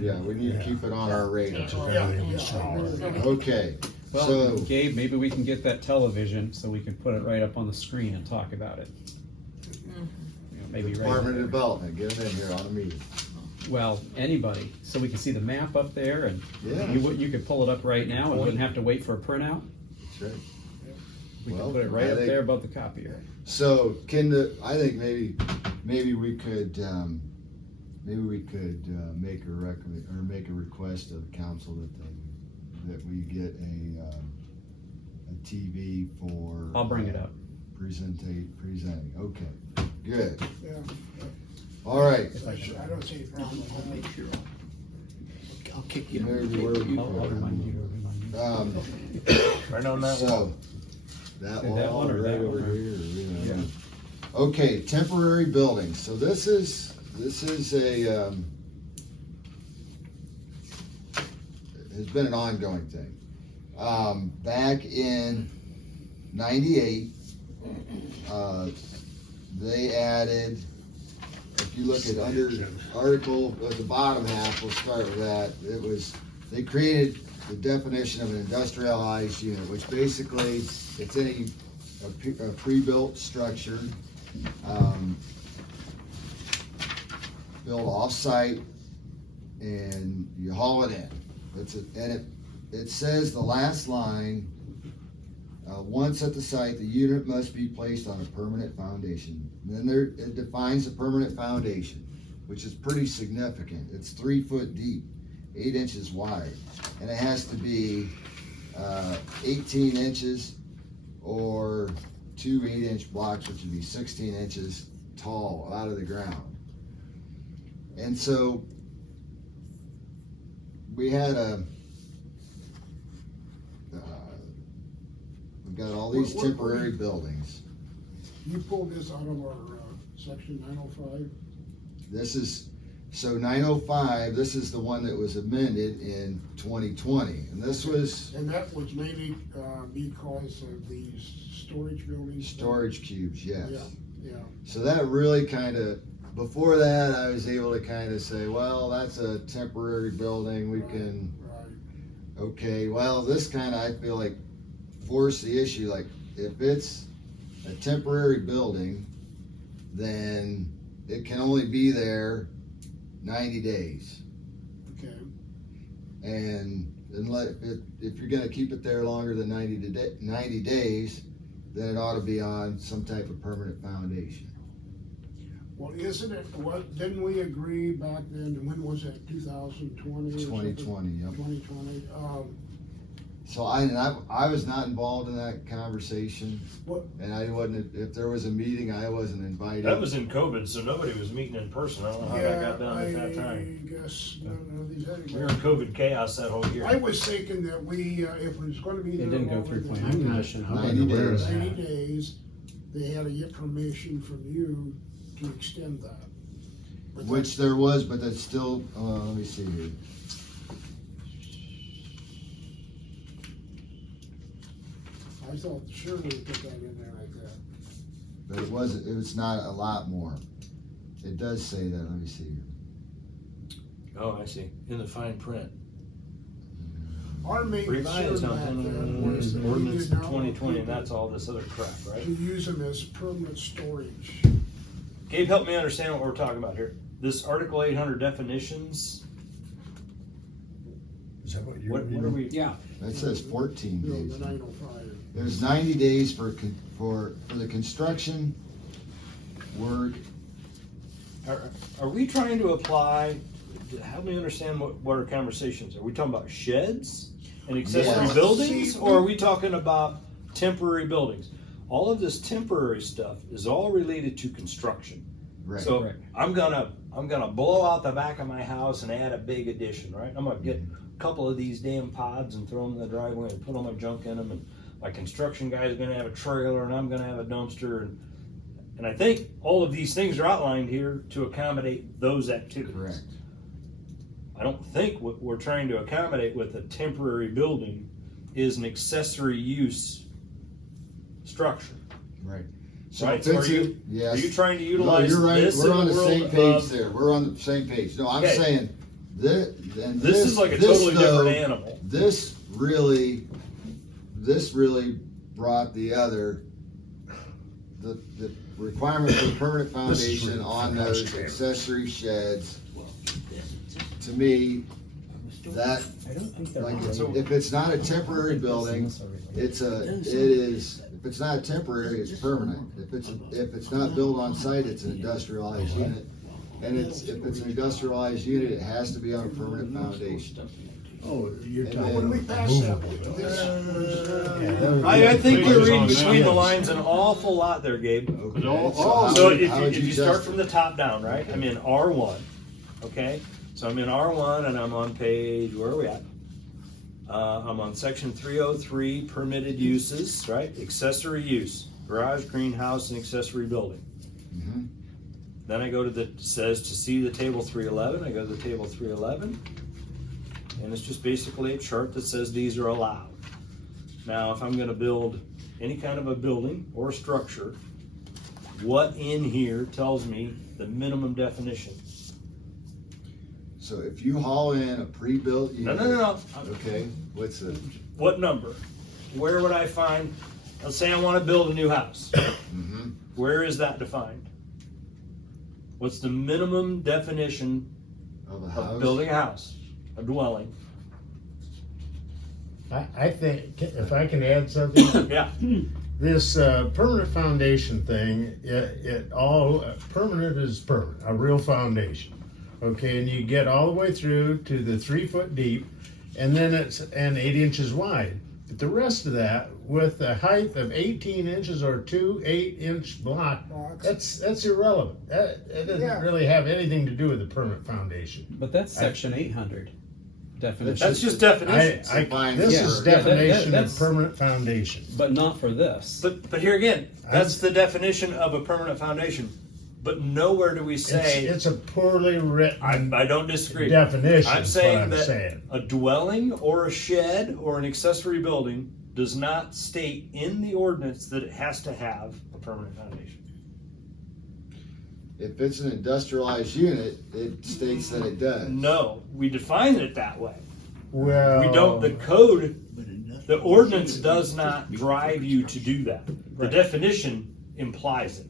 Yeah, we need to keep it on our radar. Everything is smaller. Okay, Well, so, Gabe, maybe we can get that television so we can put it right up on the screen and talk about it. You know, maybe right. Department of Development, get them in here on a meeting. Well, anybody, so we can see the map up there, and Yeah. you could pull it up right now and wouldn't have to wait for a printout. That's right. We Well, can put it right I up think- there above the copier. So, I think maybe we could, make a make a request of the council that we get a TV for. I'll bring it up. Presenting, okay, good, Yeah, all right. I don't see a problem with I'll that. make sure. I'll kick you. Maybe where we- I'll remind you to remind me. Right on that wall. So, that That wall one or right that over one, or- here, you know. Yeah. Okay, temporary buildings, so this is a, has been an ongoing thing. Back in 98, they added, if you look at under article, at the bottom half, we'll start with that, they created the definition of an industrialized unit, which basically, it's a pre-built structure, built off-site, and you haul it in. It says the last line, once at the site, the unit must be placed on a permanent foundation. And then it defines a permanent foundation, which is pretty significant. It's 3 foot deep, 8 inches wide, and it has to be 18 inches or 2 8-inch blocks, which would be 16 inches tall out of the ground. And so we had we've got all these What- temporary buildings. You pulled this out of our, section 905? This is, so 905, this is the one that was amended in 2020, and this was And that was mainly, because of these storage buildings? storage cubes, yes. Yeah, yeah. So that really before that, I was able to say, well, that's a temporary building, we can, Right. okay, well, this I feel like forced the issue, like, if it's a temporary building, then it can only be there 90 days. Okay, And if you're gonna keep it there longer than 90 days, then it ought to be on some type of permanent foundation. well, isn't it, didn't we agree back then, when was that, 2020 or something? 2020, yep. 2020, So I was not involved in that conversation, what, and I wasn't, if there was a meeting, I wasn't invited. That was in COVID, so nobody was meeting in person. I don't know how that got yeah, done at that time. I guess, none of these had. We were in COVID chaos that whole year. I was thinking that we, if it was gonna be They there didn't go longer through than planning 90 commission. I 90 wasn't aware of days. that. 90 days, they had to get permission from you to extend that. But Which there was, but that's still, let me see here. I thought sure we put that in there like that. But it was not a lot more. It does say that, let me see here. Oh, I see. In the fine print. Our main concern Revised back then was that we ordinance did not want 2020, and people that's all this other crap, right? to use them as permanent storage. Gabe, help me understand what we're talking about here. This Article 800 definitions, Is that what you're what are we? Yeah. That says 14 No, days. the 905. There's 90 days for the construction work. Are we trying to apply, help me understand what our conversations are. We talking about sheds and accessory Yes. buildings, or are we talking about temporary buildings? All of this temporary stuff is all related to construction. Right. So Right. I'm gonna blow out the back of my house and add a big addition, right? I'm gonna get a couple of these damn pods and throw them in the driveway and put all my junk in them, and my construction guy's gonna have a trailer and I'm gonna have a dumpster, and I think all of these things are outlined here to accommodate those activities. Correct. I don't think what we're trying to accommodate with a temporary building is an accessory use structure. Right. So Right, if so it's are a- you yes. trying to No, utilize you're right. this We're in on the the world same page of, there. We're on the same page. No, I'm Okay. saying this this is like a totally different animal. This really brought the requirement for permanent foundation on those accessory sheds. To me, that, I don't think they're like, related. if it's not a temporary I don't think building, this is related. if it's not temporary, it's permanent. If it's not built on site, it's an industrialized unit. And if it's an industrialized unit, it has to be on a permanent foundation. Oh, you're And talking. When we pass that, movable. this, I think you're reading on between the that. lines an awful lot there, Gabe. Okay, all- how So would- if how you, would if you start adjust from it? the top down, right, I'm in R1, okay? So I'm in R1 and I'm on page, where are we at? I'm on section 303, permitted uses, right? Accessory use, garage, greenhouse, and accessory building. Mhm. Then I go to says to see the table 311, I go to the table 311. And it's just basically a chart that says these are allowed. Now, if I'm gonna build any kind of a building or a structure, what in here tells me the minimum definition? So if you haul in a pre-built No, unit. no, no, no. Okay, what's the, What number? Where would I find, let's say I wanna build a new house. mhm. Where is that defined? What's the minimum definition Of a of house? building a house, a dwelling? I think, if I can add something, Yeah, this permanent foundation thing, it all, permanent is permanent, a real foundation. Okay, and you get all the way through to the 3 foot deep, and then it's, and 8 inches wide. But the rest of that, with a height of 18 inches or 2 8-inch blocks, that's irrelevant. It doesn't Yeah. really have anything to do with the permanent foundation. But that's section 800 definition. that's just definitions. This Yeah. is Yeah, definition that's- of permanent foundation. But not for this. But here again, that's the definition of a permanent foundation. But nowhere do we say, It's a poorly written I don't disagree. definition. I'm is saying what I'm that saying. a dwelling or a shed or an accessory building does not state in the ordinance that it has to have a permanent foundation. If it's an industrialized unit, it states that it does. No, we define it that way. Well, We don't, the code, the ordinance does not drive you to do that. The Right. definition implies it.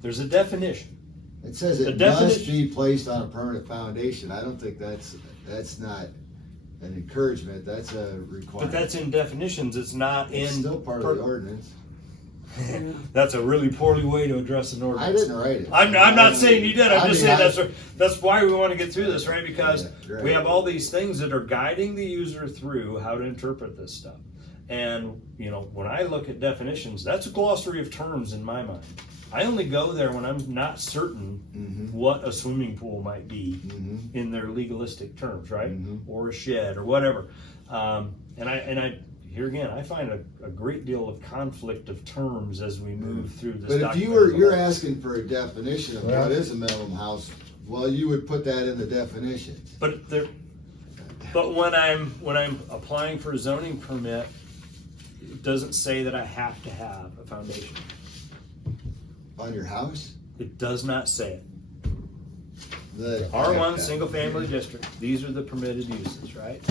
There's a definition. It says The it must definition- be placed on a permanent foundation. I don't think that's not an encouragement, that's a requirement. But that's in definitions, it's not in. It's still part of the ordinance. That's a really poorly way to address an ordinance. I didn't write it. I'm not saying you did, I'm I just mean, saying that's why we wanna get through this, right? Because Yeah, right. we have all these things that are guiding the user through how to interpret this stuff. And, you know, when I look at definitions, that's a glossary of terms in my mind. I only go there when I'm not certain Mhm. what a swimming pool might be Mhm. in their legalistic terms, right? Mhm. Or a shed or whatever. And I here again, I find a great deal of conflict of terms as we move through this But if document. you're asking for a definition of Well- what is a minimum house, well, you would put that in the definitions. But when I'm applying for a zoning permit, it doesn't say that I have to have a foundation. On your house? It does not say it. The R1, single family district, these are the permitted uses, right?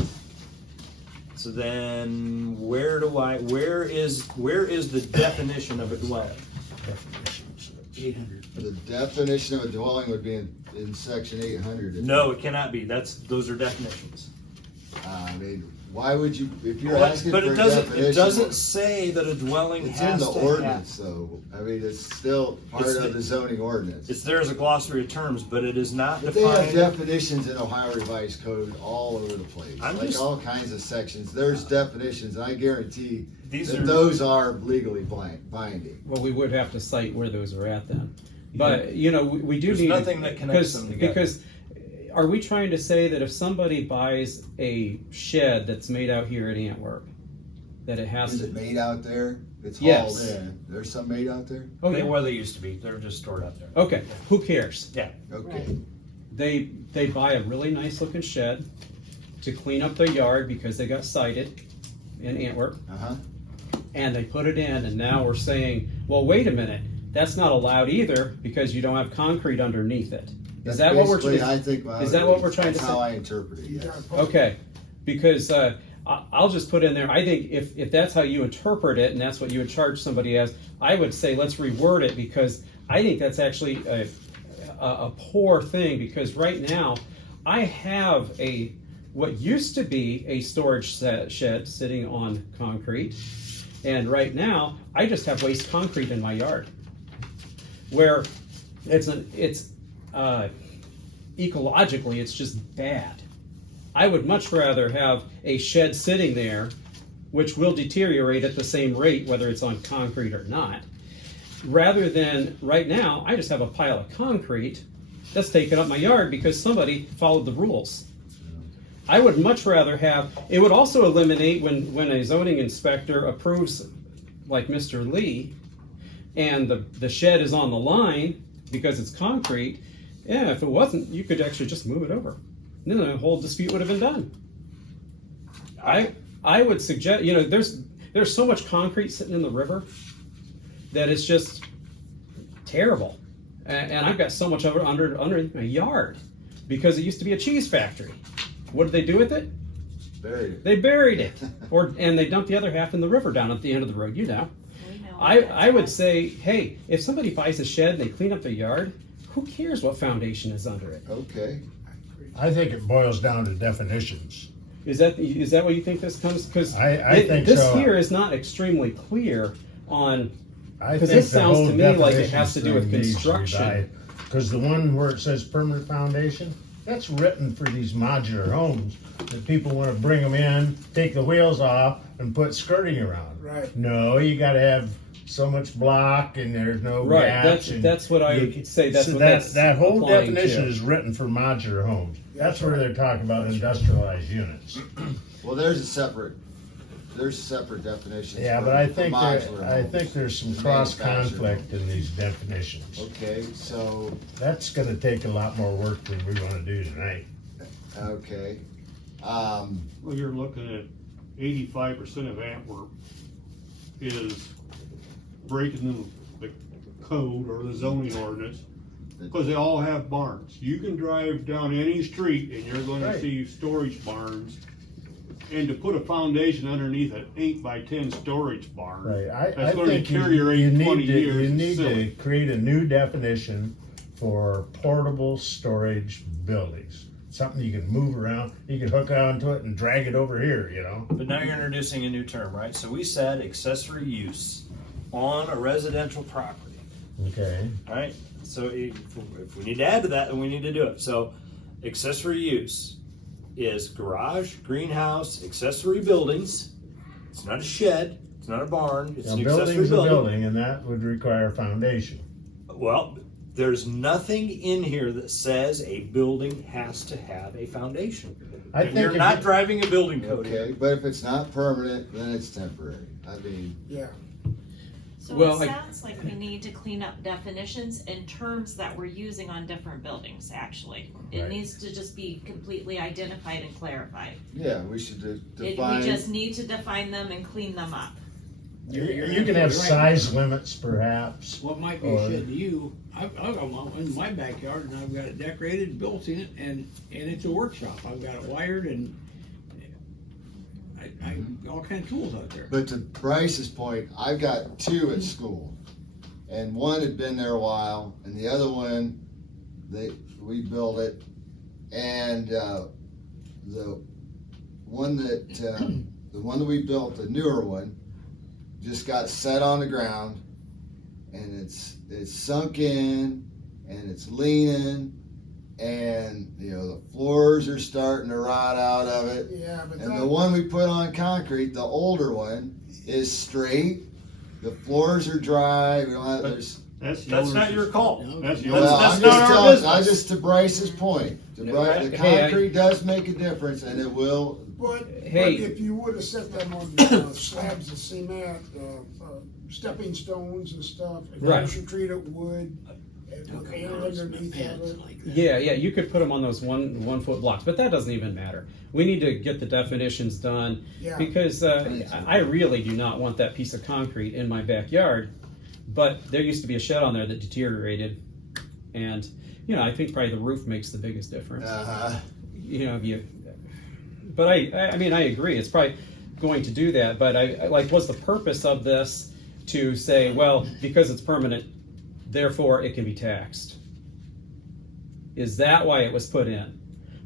So then where is the definition of a dwelling? The definition of a dwelling would be in section 800. No, it cannot be. Those are definitions. I mean, why would you, if you're asking for But a it definition? doesn't say that a dwelling It's in has the to have. ordinance, though. I mean, it's still part It's of the- the zoning ordinance. It's there as a glossary of terms, but it is not But they have defined. definitions in Ohio Revised Code all over the place, I'm like just- all kinds of sections. There's definitions, and I guarantee These that are- those are legally binding. Well, we would have to cite where those are at then. But, you know, we do There's need. nothing that connects them together. Because, are we trying to say that if somebody buys a shed that's made out here at Antwerp, that it has Is to? it made out there? It's Yes. hauled in. There's some made out there? Oh, They yeah. they used to be. They're just stored out there. Okay, who cares? Yeah. Okay. They buy a really nice looking shed to clean up their yard because they got cited in Antwerp, Uh-huh. and they put it in, and now we're saying, well, wait a minute, that's not allowed either because you don't have concrete underneath it. Is That's that what we're basically, trying? I think, Is that what we're trying to that's how say? I interpret it, yes. Okay, because I'll just put in there, I think if that's how you interpret it and that's what you would charge somebody as, I would say let's reword it because I think that's actually a poor thing because right now I have what used to be a storage shed sitting on concrete, and right now I just have waste concrete in my yard where it's ecologically it's just bad. I would much rather have a shed sitting there, which will deteriorate at the same rate, whether it's on concrete or not, rather than, right now, I just have a pile of concrete that's taking up my yard because somebody followed the rules. I would much rather have, it would also eliminate when a zoning inspector approves, like Mr. Lee, and the shed is on the line because it's concrete. Yeah, if it wasn't, you could actually just move it over. Then the whole dispute would have been done. I would suggest, you know, there's so much concrete sitting in the river that it's just terrible. And I've got so much under my yard because it used to be a cheese factory. What did they do with it? Buried it. They buried it, and they dumped the other half in the river down at the end of the road. You know. I would say, hey, if somebody buys a shed and they clean up their yard, who cares what foundation is under it? Okay. I think it boils down to definitions. Is that what you think this comes? Because I think this so. here is not extremely clear on. I Because think this sounds the to whole me like it has to do with definitions thing needs to be construction. Because the one where it says permanent foundation, that's written for these modular homes that people want to bring them in, take the wheels off, and put skirting around. Right. No, you got to have so much block, and there's no Right, gaps. that's what I would say. That's so what that that's that whole applying definition to. is written for modular homes. That's That's where right. they're talking about industrialized units. Well, there's separate definitions. Yeah, for- but I for think modular I homes. think there's some For cross manufactured conflict in these definitions. Okay, so, That's going to take a lot more work than we want to do tonight. okay. Well, you're looking at 85% of Antwerp is breaking the code or the zoning ordinance, because they all have barns. You can drive down any street and you're gonna Right. see storage barns. And to put a foundation underneath an 8x10 storage barn, Right, I that's gonna think you deteriorate need 20 to, years. you It's need to silly. create a new definition for portable storage buildings. Something you can move around, you can hook onto it and drag it over here, you know? But now you're introducing a new term, right? So we said accessory use on a residential property, Okay, right? So if we need to add to that, then we need to do it. So accessory use is garage, greenhouse, accessory buildings. It's not a shed, it's not a barn, it's a an accessory building's a building. building, and that would require a foundation. Well, there's nothing in here that says a building has to have a foundation. I And think you're if not you- driving a building code here. Okay, but if it's not permanent, then it's temporary. I mean, Yeah, So Well, it I- sounds like we need to clean up definitions and terms that we're using on different buildings, actually. It Right. needs to just be completely identified and clarified. yeah, we should We define. just need to define them and clean them up. You can have size limits perhaps. What might be Or- said to you, I've got one in my backyard and I've got it decorated, built in it, and it's a workshop. I've got it wired and I all kind of tools out there. But to Bryce's point, I've got two at school. And one had been there a while, and the other one, we built it. And, the one that we built, the newer one, just got set on the ground, and it's sunk in, and it's leaning, and, the floors are starting to rot out of it. yeah, but And the that, one we put on concrete, the older one, is straight. The floors are dry. We don't have, there's. That's the That's not owner's- your call. That's the Well, that's I'm not just our telling, business. I just to Bryce's point. The Hey, concrete does make a difference, and it will. but Hey. if you would have set them on slabs of cement, stepping stones and stuff, and Right. pressure treated wood, and with air underneath of it. Yeah, you could put them on those 1 foot blocks, but that doesn't even matter. We need to get the definitions done Yeah. because I really do not want that piece of concrete in my backyard. But there used to be a shed on there that deteriorated, and I think probably the roof makes the biggest difference. But I mean I agree. It's probably going to do that. But I like, what's the purpose of this? To say, well, because it's permanent, therefore it can be taxed. Is that why it was put in?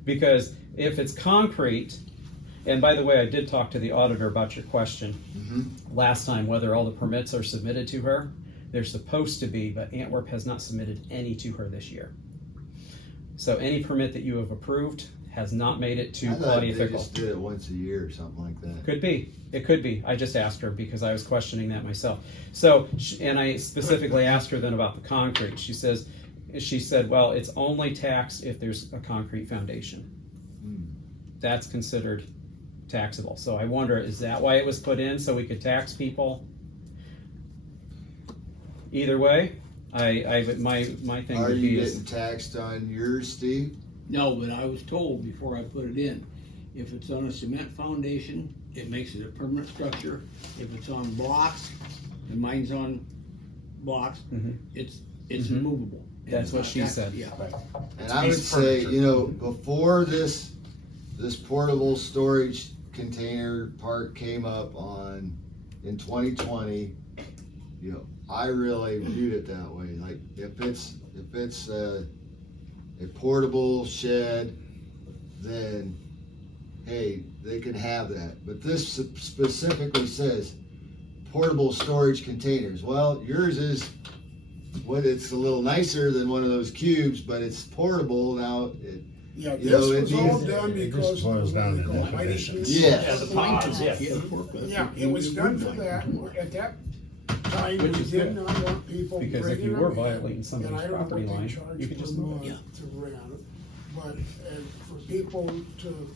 Because if it's concrete, and by the way, I did talk to the auditor about your question last time, whether all the permits are submitted to her. They're supposed to be, but Antwerp has not submitted any to her this year. So any permit that you have approved has not made it to I thought Plenty they of just did it once a year or something like that. Could be. It could be. I just asked her because I was questioning that myself. So, and I specifically asked her then about the concrete. She said, well, it's only taxed if there's a concrete foundation. That's considered taxable. So I wonder, is that why it was put in, so we could tax people? Either way, my thing Are would you be getting taxed on yours, Steve? No, but I was told before I put it in, if it's on a cement foundation, it makes it a permanent structure. If it's on blocks, and mine's on blocks, it's immovable. And That's it's what not she taxed. said. Yeah. And I would say, you know, before this portable storage container part came up in 2020, you know, I really viewed it that way. Like if it's a portable shed, then hey, they can have that. But this specifically says portable storage containers. Well, yours is it's a little nicer than one of those cubes, but it's portable now. Yeah, You this know, it was all needs- done it just because. boils down to of the definitions. Yeah. Yeah, the pods, yeah. Yeah, it was done for that. At that time, we Which is did good. not want people Because if bringing you them were in, violating and somebody's I don't know property what they line, charge you could just per move it. month to rent it. But for people to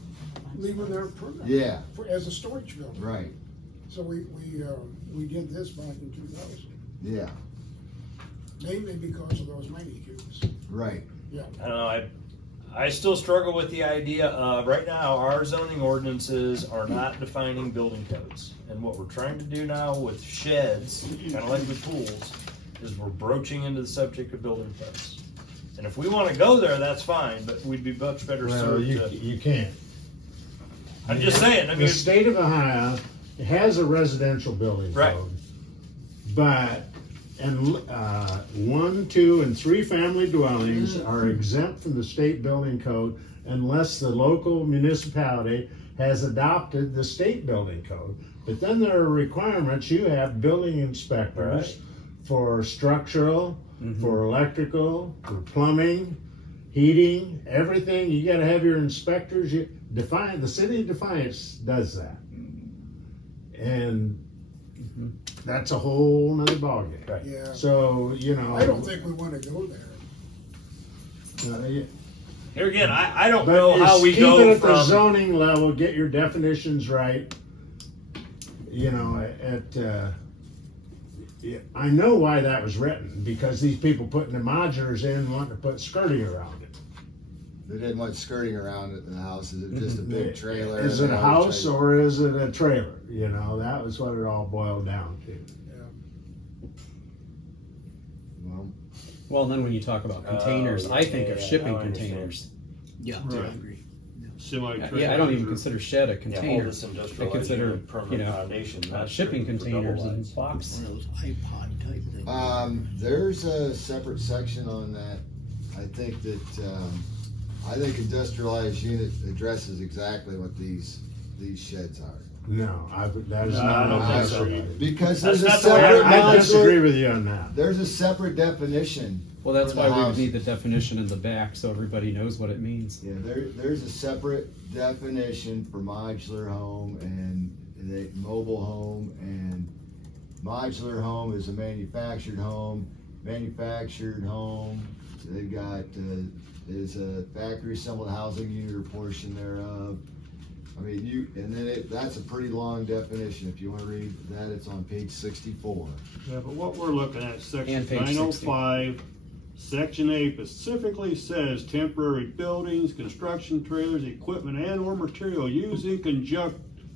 leave it there permanent. Yeah. As a storage building. Right. So we did this back in 2000, Yeah. mainly because of those mighty cubes. Right. Yeah. I don't know, I still struggle with the idea of, right now, our zoning ordinances are not defining building codes. And what we're trying to do now with sheds, kinda like with pools, is we're broaching into the subject of building codes. And if we wanna go there, that's fine, but we'd be much better Well, served to. you can't. I'm just saying, I The mean, state of Ohio has a residential building Right. code, but, one, two, and three family dwellings are exempt from the state building code unless the local municipality has adopted the state building code. But then there are requirements, you have building inspectors Right. for structural, for electrical, for plumbing, heating, everything. You gotta have your inspectors. The city of Defiance does that. And that's a whole nother ballgame. Right. Yeah. So, you know. I don't think we wanna go there. here again, I don't But know how we keep it go at the from, zoning level, get your definitions right. You know, I know why that was written, because these people putting the modulars in wanting to put skirting around it. They didn't want skirting around it in the house. Is it just a big trailer? Is and it a they wanted to house try- or is it a trailer? You know, that was what it all boiled down to. Well, Well, then when you talk about containers, I think of yeah, shipping now I understand. containers. Yeah, I Right. agree. Semi-trailers. Yeah, I don't even or- consider shed a yeah, all container. this I industrialized consider, unit, permanent foundation, not shipping strictly for double containers and wides. box. One of those iPod type things. there's a separate section on that. I think industrialized unit addresses exactly what these sheds are. No, that is No, not. I don't what think so. said. Because That's there's a not the way separate. I disagree with you on that. There's a separate definition. Well, that's for the why we would house. need the definition in the back so everybody knows what it means. Yeah, there's a separate definition for modular home and the mobile home, and modular home is a manufactured home. Manufactured home, they've got, is a factory assembled housing unit or portion thereof. I mean, that's a pretty long definition. If you wanna read that, it's on page 64. Yeah, but what we're looking at, section And page 905, section A specifically says temporary buildings, construction trailers, equipment and or material used in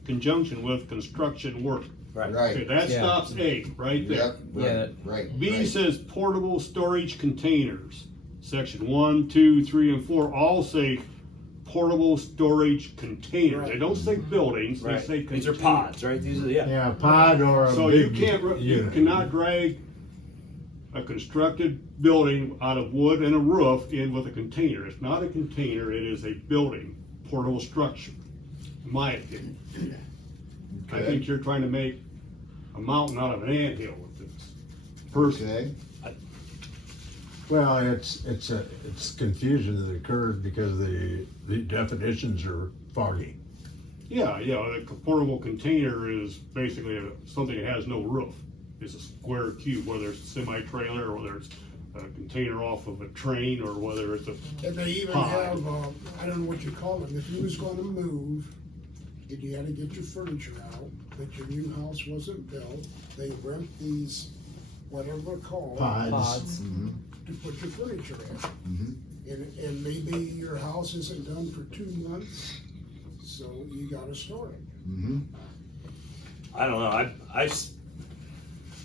conjunction with construction work. Right. Okay, that Yeah. stops A, right there. Yep, Yeah. right. B right. says portable storage containers. Section 1, 2, 3, and 4 all say portable storage containers. They don't say buildings, they Right, say these are containers. pods, right, these are, yeah. Yeah, a pod or a So you big can't, you unit. cannot drag a constructed building out of wood and a roof in with a container. It's not a container, it is a building, portable structure, in my opinion. I Okay. think you're trying to make a mountain out of an anthill with this. Personally. Okay, Well, it's confusion that occurred because the definitions are foggy. Yeah, a portable container is basically something that has no roof. It's a square cube, whether it's a semi-trailer or whether it's a container off of a train or whether it's a And they even pod. have, I don't know what you call them, if you was gonna move, and you had to get your furniture out, but your new house wasn't built, they rent these, whatever they're called, Pods. Mhm. to put your furniture in. Mhm. And maybe your house isn't done for 2 months, so you gotta store it. Mhm. I don't know,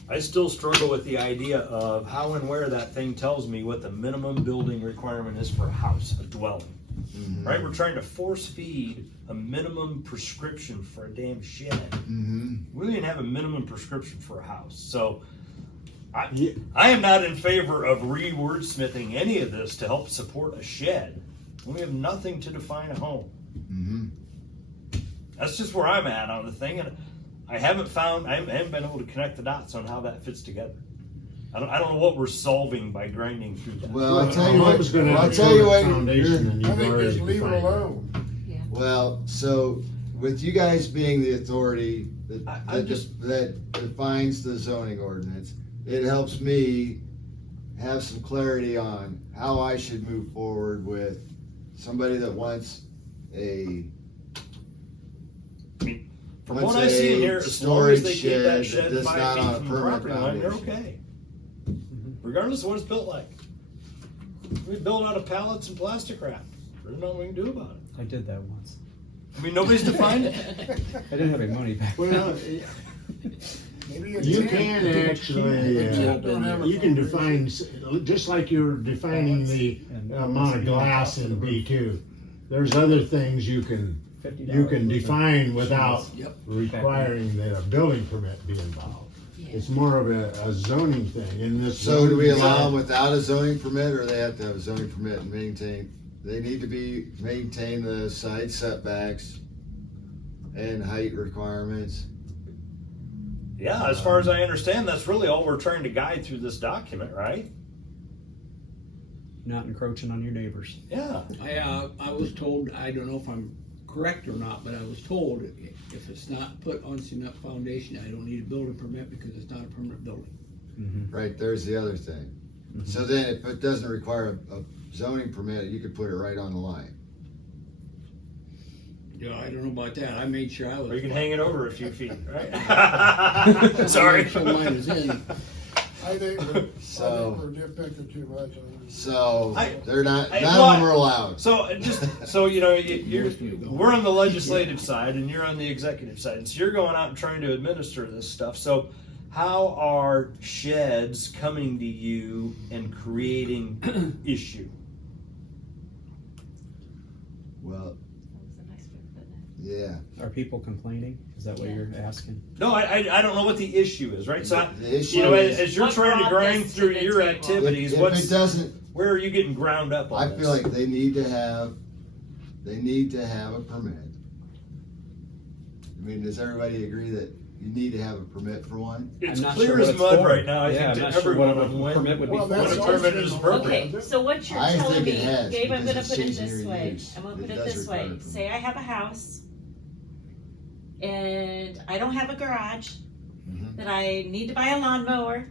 I still struggle with the idea of how and where that thing tells me what the minimum building requirement is for a house, a dwelling. Mhm. Right, we're trying to force feed a minimum prescription for a damn shed. Mhm. We don't even have a minimum prescription for a house, so Yeah. I am not in favor of re-wordsmithing any of this to help support a shed. We have nothing to define a home. Mhm. That's just where I'm at on the thing, and I haven't been able to connect the dots on how that fits together. I don't know what we're solving by grinding through that. Well, I'll tell you what, was gonna I'll have tell you a what, foundation and I you've think already just leave it defined alone. well, so with you guys being the authority I'm just- that defines the zoning ordinance, it helps me have some clarity on how I should move forward with somebody that wants a From Let's what I see say in here, as long as they storage keep that shed shed that's 5 not feet on a from the permanent property line, they're foundation. okay. Regardless of what it's built like. We build out of pallets and plastic wrap. There's nothing we can do about it. I did that once. I mean, nobody's defined it. I didn't have any money back. Well, Maybe you can actually, you can define, just like you're defining the amount of glass in B2. There's other things you can define without Yep. requiring that a building permit be involved. It's more of a zoning thing in this. So do we zoning allow them zone. without a zoning permit, or they have to have a zoning permit and they need to maintain the side setbacks and height requirements? Yeah, as far as I understand, that's really all we're trying to guide through this document, right? Not encroaching on your neighbors. Yeah. I was told, I don't know if I'm correct or not, but I was told if it's not put on cement foundation, I don't need a building permit because it's not a permanent building. Right, there's the other thing. So then if it doesn't require a zoning permit, you could put it right on the line. Yeah, I don't know about that. I made sure I was. Or you can hang it over a few feet, right? Sorry. So mine is in. I think So- we're nitpicking too much on this. So I- they're not, I- none of them are allowed. So we're on the legislative side and you're on the executive side. And so you're going out and trying to administer this stuff. So how are sheds coming to you and creating issue? Well, yeah. Are people complaining? Is that what you're asking? No, I don't know what the issue is, right? So The issue you know, is- as you're What trying to brought grind this to through the your table? activities, If what's it doesn't, where are you getting ground up on I this? feel like they need to have a permit. I mean, does everybody agree that you need to have a permit for one? It's I'm not clear sure what as it's mud for. right now. I Yeah, think I'm to not sure everyone what a on when permit would be Well, for. that's What a permit is appropriate. Okay, so what you're I telling think it me, has, Gabe, I'm because gonna it's put it changing this your way, use. I'm gonna It put it does this require a way, permit. say I have a house and I don't have a garage, Mhm. that I need to buy a lawnmower,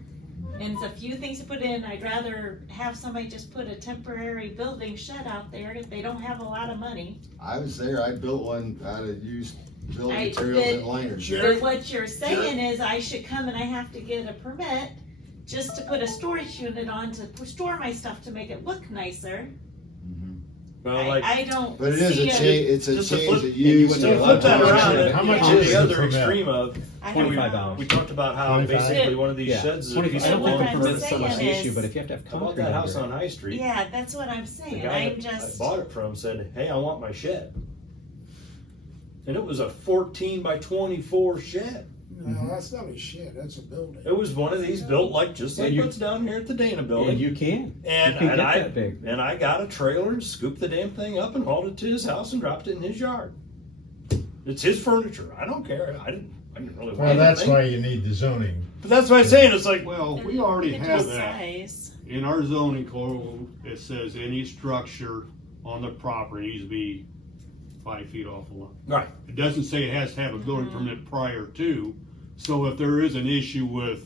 and it's a few things to put in, I'd rather have somebody just put a temporary building shed out there if they don't have a lot of money. I was there, I built one out of used building I materials did- and liners. Sure. But what you're saying is I should come and I have to get a permit just to put a storage unit on to store my stuff to make it look nicer. Mhm. Well, like, I don't But it is a see change, it's a Just to change flip- of and you use. wouldn't so be and flip that allowed to- around function. How much to is the the other permit? extreme of, I don't 25 know. hours. we talked about how 25? basically one of these Yeah, sheds is a 25. piece I of don't think the What I'm permit's so much the saying issue, is- but if you have to have I bought concrete that house under on it. High Street. Yeah, that's what I'm The saying, guy I'm that just, I bought it from said, hey, I want my shed. And it was a 14 by 24 shed. No, that's not a shed, that's a building. It was one of these built like, just like And you- what's down here at the Dana And building. you can. And, you can and get I that big. and I got a trailer and scooped the damn thing up and hauled it to his house and dropped it in his yard. It's his furniture. I don't care. I didn't really want Well, that's anything. why you need the zoning. But that's what I'm saying. It's like, Well, And we already you can have do that size. in our zoning code, it says any structure on the property needs to be 5 feet off the line. Right. It doesn't say it has to have a building permit prior to, so if there is an issue with,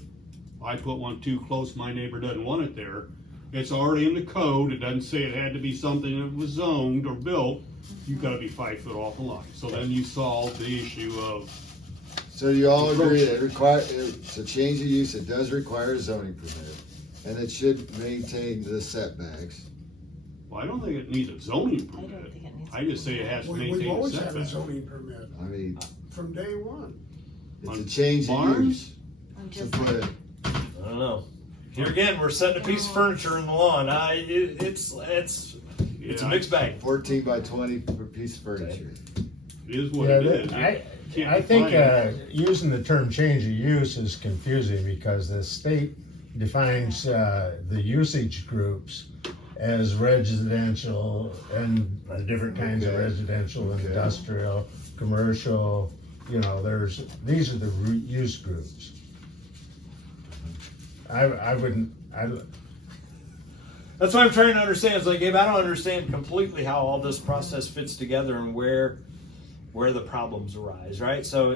I put one too close, my neighbor doesn't want it there, it's already in the code, it doesn't say it had to be something that was zoned or built, you've gotta be 5 foot off the line. So then you solve the issue of, So you all agree that it's a change of use, it does require a zoning permit, and it should maintain the setbacks. well, I don't think it needs a zoning I don't permit. think it needs. I just say it has to We've maintain the always had a setback. zoning permit I mean, from day one. it's a On change of barns? use. I'm To just put saying. it, I don't know. Here again, we're setting a piece of furniture in the lawn. It's a Yeah, mixed bag. 14 by 20 piece of furniture. It is what Yeah, it is. You I can't think, define it. using the term change of use is confusing because the state defines, the usage groups as residential and the different kinds of Okay. residential, Okay. industrial, commercial, you know, these are the use groups. That's what I'm trying to understand. It's like, Gabe, I don't understand completely how all this process fits together and where the problems arise, right? So,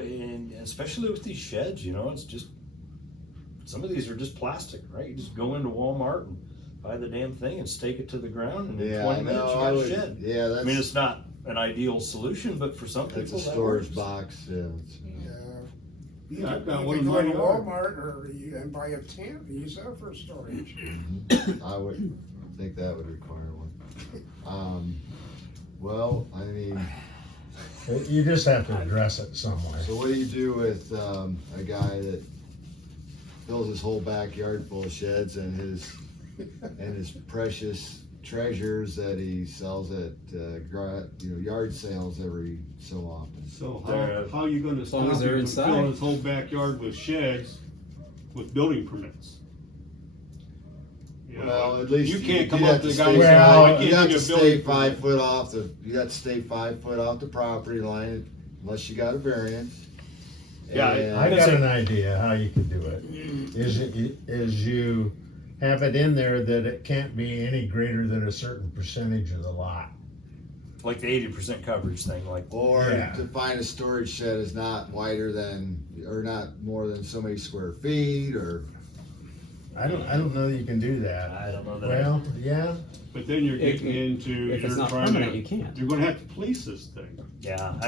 especially with these sheds, you know, it's just, some of these are just plastic, right? You just go into Walmart and buy the damn thing and stake it to the ground, and in Yeah, 20 I minutes know, you I got a would, shed. yeah, I mean, that's, it's not an ideal solution, but for some that's people a that storage works. box, yeah. Yeah, I've got You one can in go my to yard. Walmart and buy a tent and use that for storage. I would think that would require one. Well, I mean, You just have to address it some way. so what do you do with, a guy that fills his whole backyard full of sheds and his precious treasures that he sells at, yard sales every so often? So They're- how are you gonna As long stop as they're him from filling inside. his whole backyard with sheds with building permits? You know, Well, at least you can't come you'd up have to the to guy stay and say, Well, "Oh, I you can't have get to a stay building 5 permit." foot off you got to stay 5 foot off the property line unless you got a variance. Yeah, And- I got an idea how you can do it. Is you have it in there that it can't be any greater than a certain percentage of the lot. Like the 80% coverage thing, like, Or Yeah. to find a storage shed is not wider than, or not more than so many square feet, or, I don't know that you can do that. I don't know that. Well, yeah, But then you're If- getting into, if it's you're not trying permanent, to, you can't. you're gonna have to police this thing. yeah,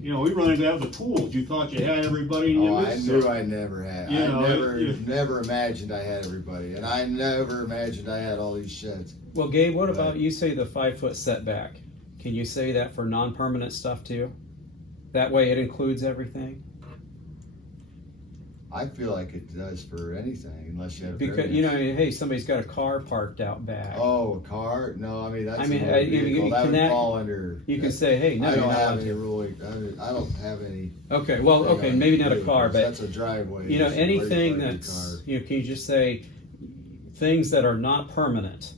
You know, we run into that with the pools, you thought you had everybody and you oh, I missed knew some. I never had. You know, I never imagined I had everybody, and I never imagined I had all these sheds. Well, Gabe, what about, Right. you say the 5 foot setback? Can you say that for non-permanent stuff too? That way it includes everything? I feel like it does for anything, unless you have a Because, variance. you know, hey, somebody's got a car parked out back. Oh, a car? No, I mean, that's I mean, a motor you vehicle. That can would that- fall under. You can say, hey, no, I you're don't not have allowed any to. ruling, I don't have any. Okay, well, thing okay, on maybe not a vehicles. car, but, That's a driveway. you know, It's where you anything park your that's, car. you know, can you just say, things that are not permanent,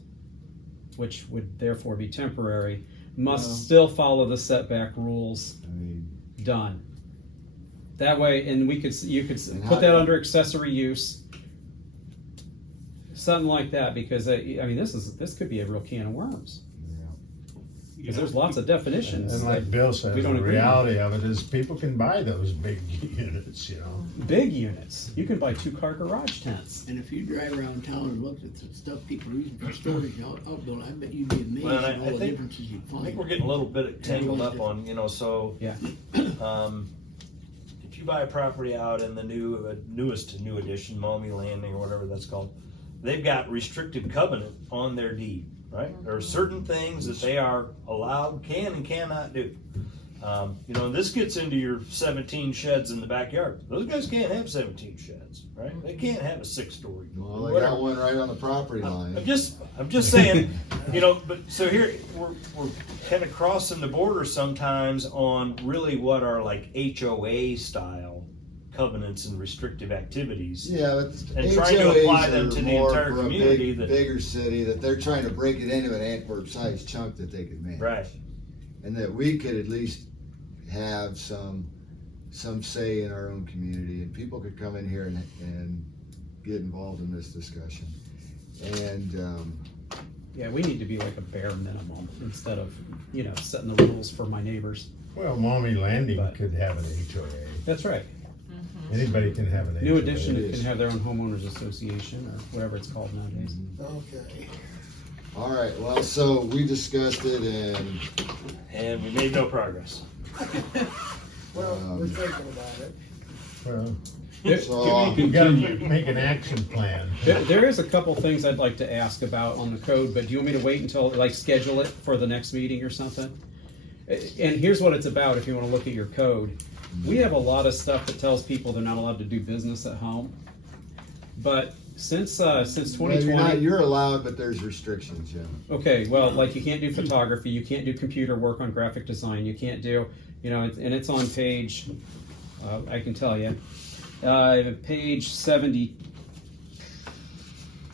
which would therefore be temporary, must Well- still follow the setback rules. I mean, Done. That way, and you could And put how that do- under accessory use. Something like that, because I mean, this could be a real can of worms, because there's lots of definitions. and like Bill says, we don't the agree reality of it is people can buy those big units, you know. Big units, you can buy 2-car garage tents. And if you drive around town and look at the stuff people are using for storage outbuilding, I bet you'd be amazed Well, at I all the think- differences you'd I think find. we're getting a little bit tangled up on, you know, so. Yeah. If you buy a property out in the newest to new edition, Maumee Landing or whatever that's called, they've got restricted covenant on their deed, right? There are certain things that they are allowed, can and cannot do. You know, this gets into your 17 sheds in the backyard. Those guys can't have 17 sheds, right? They can't have a 6-story. well, they whatever. got one right on the property line. I'm just saying, you know, but so here, we're kind of crossing the border sometimes on really what are like HOA style covenants and restrictive activities. Yeah, but And trying to apply HOAs them are to the more entire for a community bigger city, that they're trying to break it into an Antwerp-sized chunk that they can manage. Right. And that we could at least have some say in our own community, and people could come in here and get involved in this discussion. And, Yeah, we need to be like a bare minimum instead of, setting the rules for my neighbors. Well, Mommy Landing But- could have an HOA. That's right. Anybody can have an HOA. New Edition it can is. have their own homeowners association or whatever it's called nowadays. Okay. all right, well, so we discussed it And we made no progress. Well, we're thinking about it. Well, so, you gotta make an action plan. There is a couple things I'd like to ask about on the code, but do you want me to wait until, schedule it for the next meeting or something? And here's what it's about, if you wanna look at your code. We have a lot of stuff that tells people they're not allowed to do business at home. But since well, 2020. you're allowed, but there's restrictions, Jim. Okay, well, you can't do photography, you can't do computer work on graphic design, you can't do, and it's on page, I can tell you, page 70.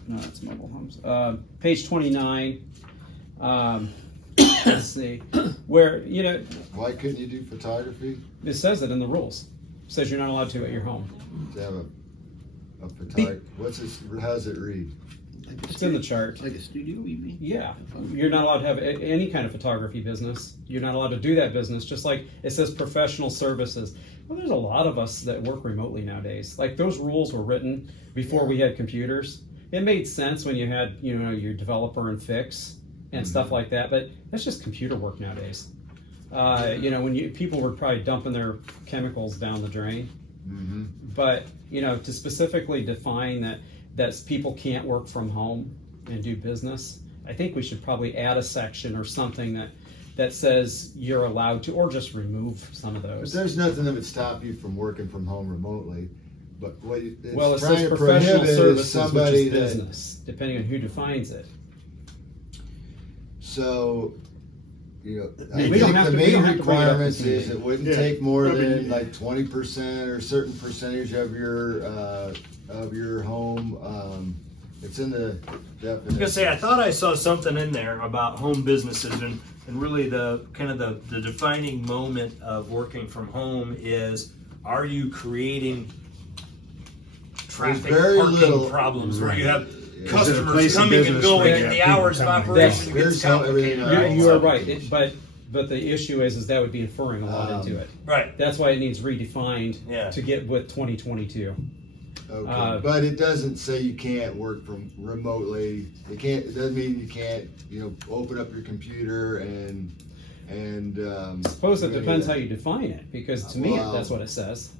No, it's mobile homes. Page 29. Let's see, where Why couldn't you do photography? it says it in the rules. It says you're not allowed to at your home. To have a photography, how's it read? It's in the chart. Like a studio, you mean? Yeah, you're not allowed to have any kind of photography business. You're not allowed to do that business, just like it says professional services. Well, there's a lot of us that work remotely nowadays. Like, those rules were written before we had computers. It made sense when you had, your developer and fix and stuff like that, but that's just computer work nowadays. When people were probably dumping their chemicals down the drain. Mm-hmm. But, to specifically define that people can't work from home and do business, I think we should probably add a section or something that says you're allowed to, or just remove some of But those. there's nothing that would stop you from working from home remotely, but what it's Well, it trying says to professional prohibit is services, which somebody is that, business, depending on who defines it. so, I We don't think have the to- we main don't have to bring it up in requirements is committee. it wouldn't Yeah, take more I mean, than like 20% or a certain percentage of your home, it's in the I was definition. gonna say, I thought I saw something in there about home businesses and really the kind of the defining moment of working from home is, are you creating traffic very parking little- problems where you have Yeah. customers place of coming and business going where and you the have people hours of coming and operation going. gets There's how everything complicated. else- You are right, but the issue is that would be inferring a lot into it. Right, That's why it needs redefined Yeah. to get with 2022. Okay, but it doesn't say you can't work from remotely. It doesn't mean you can't, open up your computer and. I suppose it do any depends of how that. you define it, because to me, Well- that's what it says.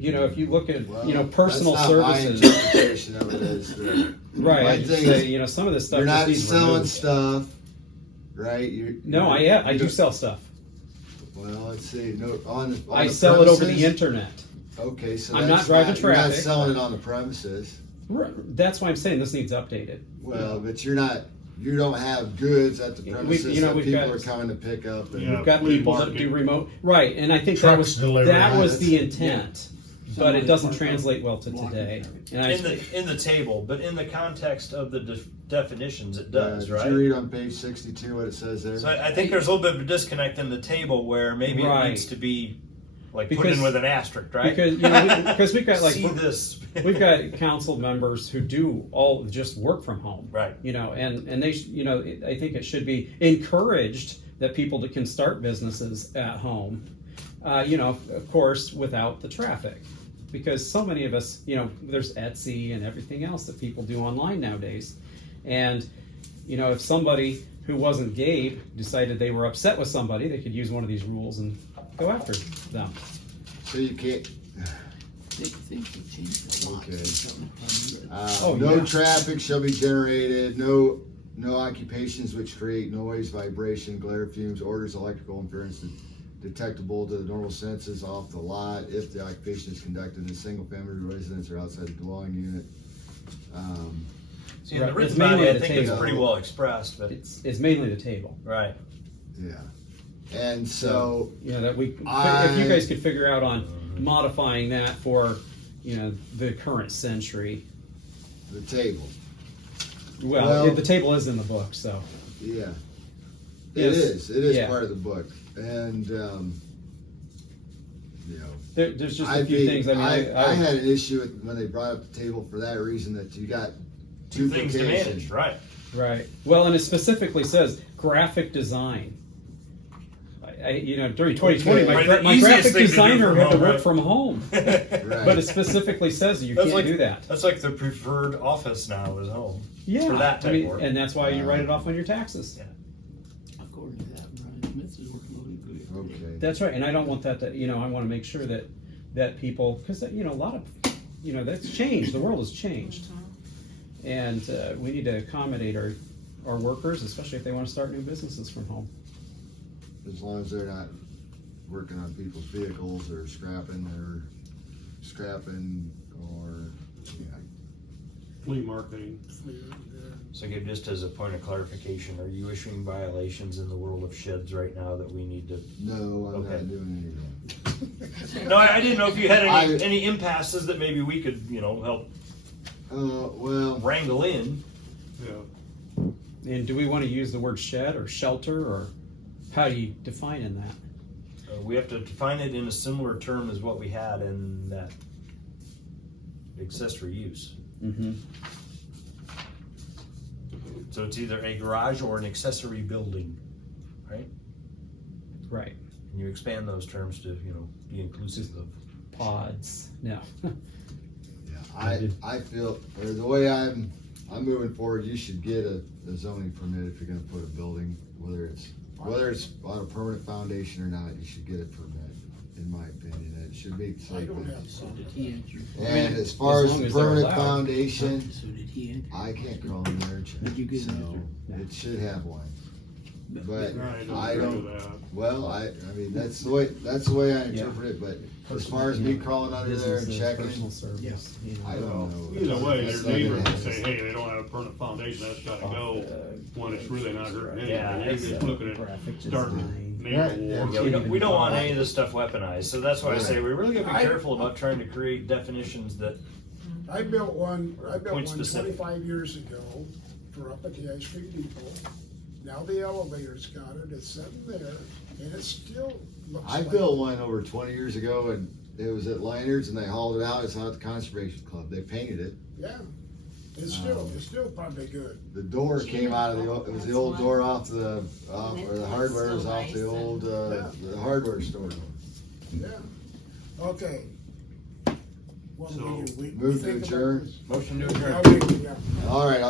If you look at, Well, personal that's not my services, interpretation of it is that right, my I just thing say, is, some of this stuff you're just not needs selling removed. stuff, right? No, I you do don't- sell stuff. Well, let's see. No, on I the sell it over the premises? internet. Okay, so I'm that's not driving you're not traffic. selling it on the premises. That's why I'm saying this needs updated. Well, but you don't have goods at the We- premises that we've people got- are coming to pick up. And, Yeah. We've got flea people that market. do remote, right, and I think that Trucks was deliver. the Yeah. intent, but it doesn't translate well to today. And in the table, but in the context of the definitions, it does, Did right? you read on page 62 what it says there? So I think there's a little bit of a disconnect in the table where maybe Right. it needs to be put Because- in with an asterisk, right? because because we've got See this. we've got council members who do all just work from home, Right. and they I think it should be encouraged that people can start businesses at home, of course without the traffic, because so many of us, there's Etsy and everything else that people do online nowadays, and if somebody who wasn't Gabe decided they were upset with somebody, they could use one of these rules and go after them. So you can't. Things have changed a lot. Okay. Oh, No yeah. traffic shall be generated. No occupations which create noise, vibration, glare, fumes, odors, electrical interference detectable to the normal senses off the lot if the occupation is conducted in a single-family residence or outside the dwelling unit. See, in the Right. written It's mainly body, I the think it's table. pretty well expressed, but It's mainly the table. right. Yeah. And so, That we, if I- you guys could figure out on modifying that for, the current century. the table. Well, the table is in the book, so. Yeah. Yes. It is Yeah. part of the book. And, There's just a few things, I had an issue with when they brought up the table for that reason, that you got two things to duplication. manage, right? Right. Well, and it specifically says graphic design. During 2020, Okay. Right, the my easiest graphic thing to do designer from had to home, work right? from home. Right. But it specifically says that you That's can't like- do that. That's like the preferred office now is home. Yeah. For that type of work. And that's why you write it off on your taxes. According to that, Brian Smith is working really good. Okay. That's right. And I don't want that to, I want to make sure that people, because, a lot of, that's changed. The world has changed. And we need to accommodate our workers, especially if they want to start new businesses from home. As long as they're not working on people's vehicles or scrapping or, Flea marketing. So again, just as a point of clarification, are you issuing violations in the world of sheds right now that we need to? no, I'm Okay. not doing anything. No, I didn't know if you had I- any impasses that maybe we could, help Well, wrangle in. Yeah. And do we want to use the word shed or shelter, or how do you define in that? We have to define it in a similar term as what we had in that accessory use. Mm-hmm. So it's either a garage or an accessory building, right? Right. And you expand those terms to, be inclusive of. Pods. No. yeah, I feel, or the way I'm moving forward, you should get a zoning permit if you're gonna put a building, whether it's on a permanent foundation or not, you should get a permit, in my opinion. It should be I site don't plan. have So some. did he answer? And as far as as long the as they're permanent allowed. foundation, So did he answer? I can't crawl in there and check, Did you get so an it should have one. But I I don't don't, agree with that. well, I mean, that's the way I interpret it, but as far as me crawling under there and Businesses, checking, personal service. I don't know. Either way, That's your not neighbor gonna can happen. say, hey, they don't have a permanent foundation, that's gotta go, when it's really not hurting anything. Yeah, You're just looking at Graphic starting design. neighbor Yeah, wars. Yeah, we don't want any of this stuff weaponized, so that's why I say Right. we really gotta be I- careful about trying to create definitions that, I built one Point specific. 25 years ago for up at the Ice Cream Depot. Now the elevator's got it, it's sitting there, and it still looks I like. built one over 20 years ago, and it was at Liners, and they hauled it out. It's out at the Conservation Club. They painted it. Yeah, it's still probably good. The door came out of it was the old door off the, And or the it's hardware was still off the nice old, Yeah. the hardware store. Yeah, okay. What do we do? We Move to think about adjourn. this? motion to adjourn. Yeah, we- yeah. All right,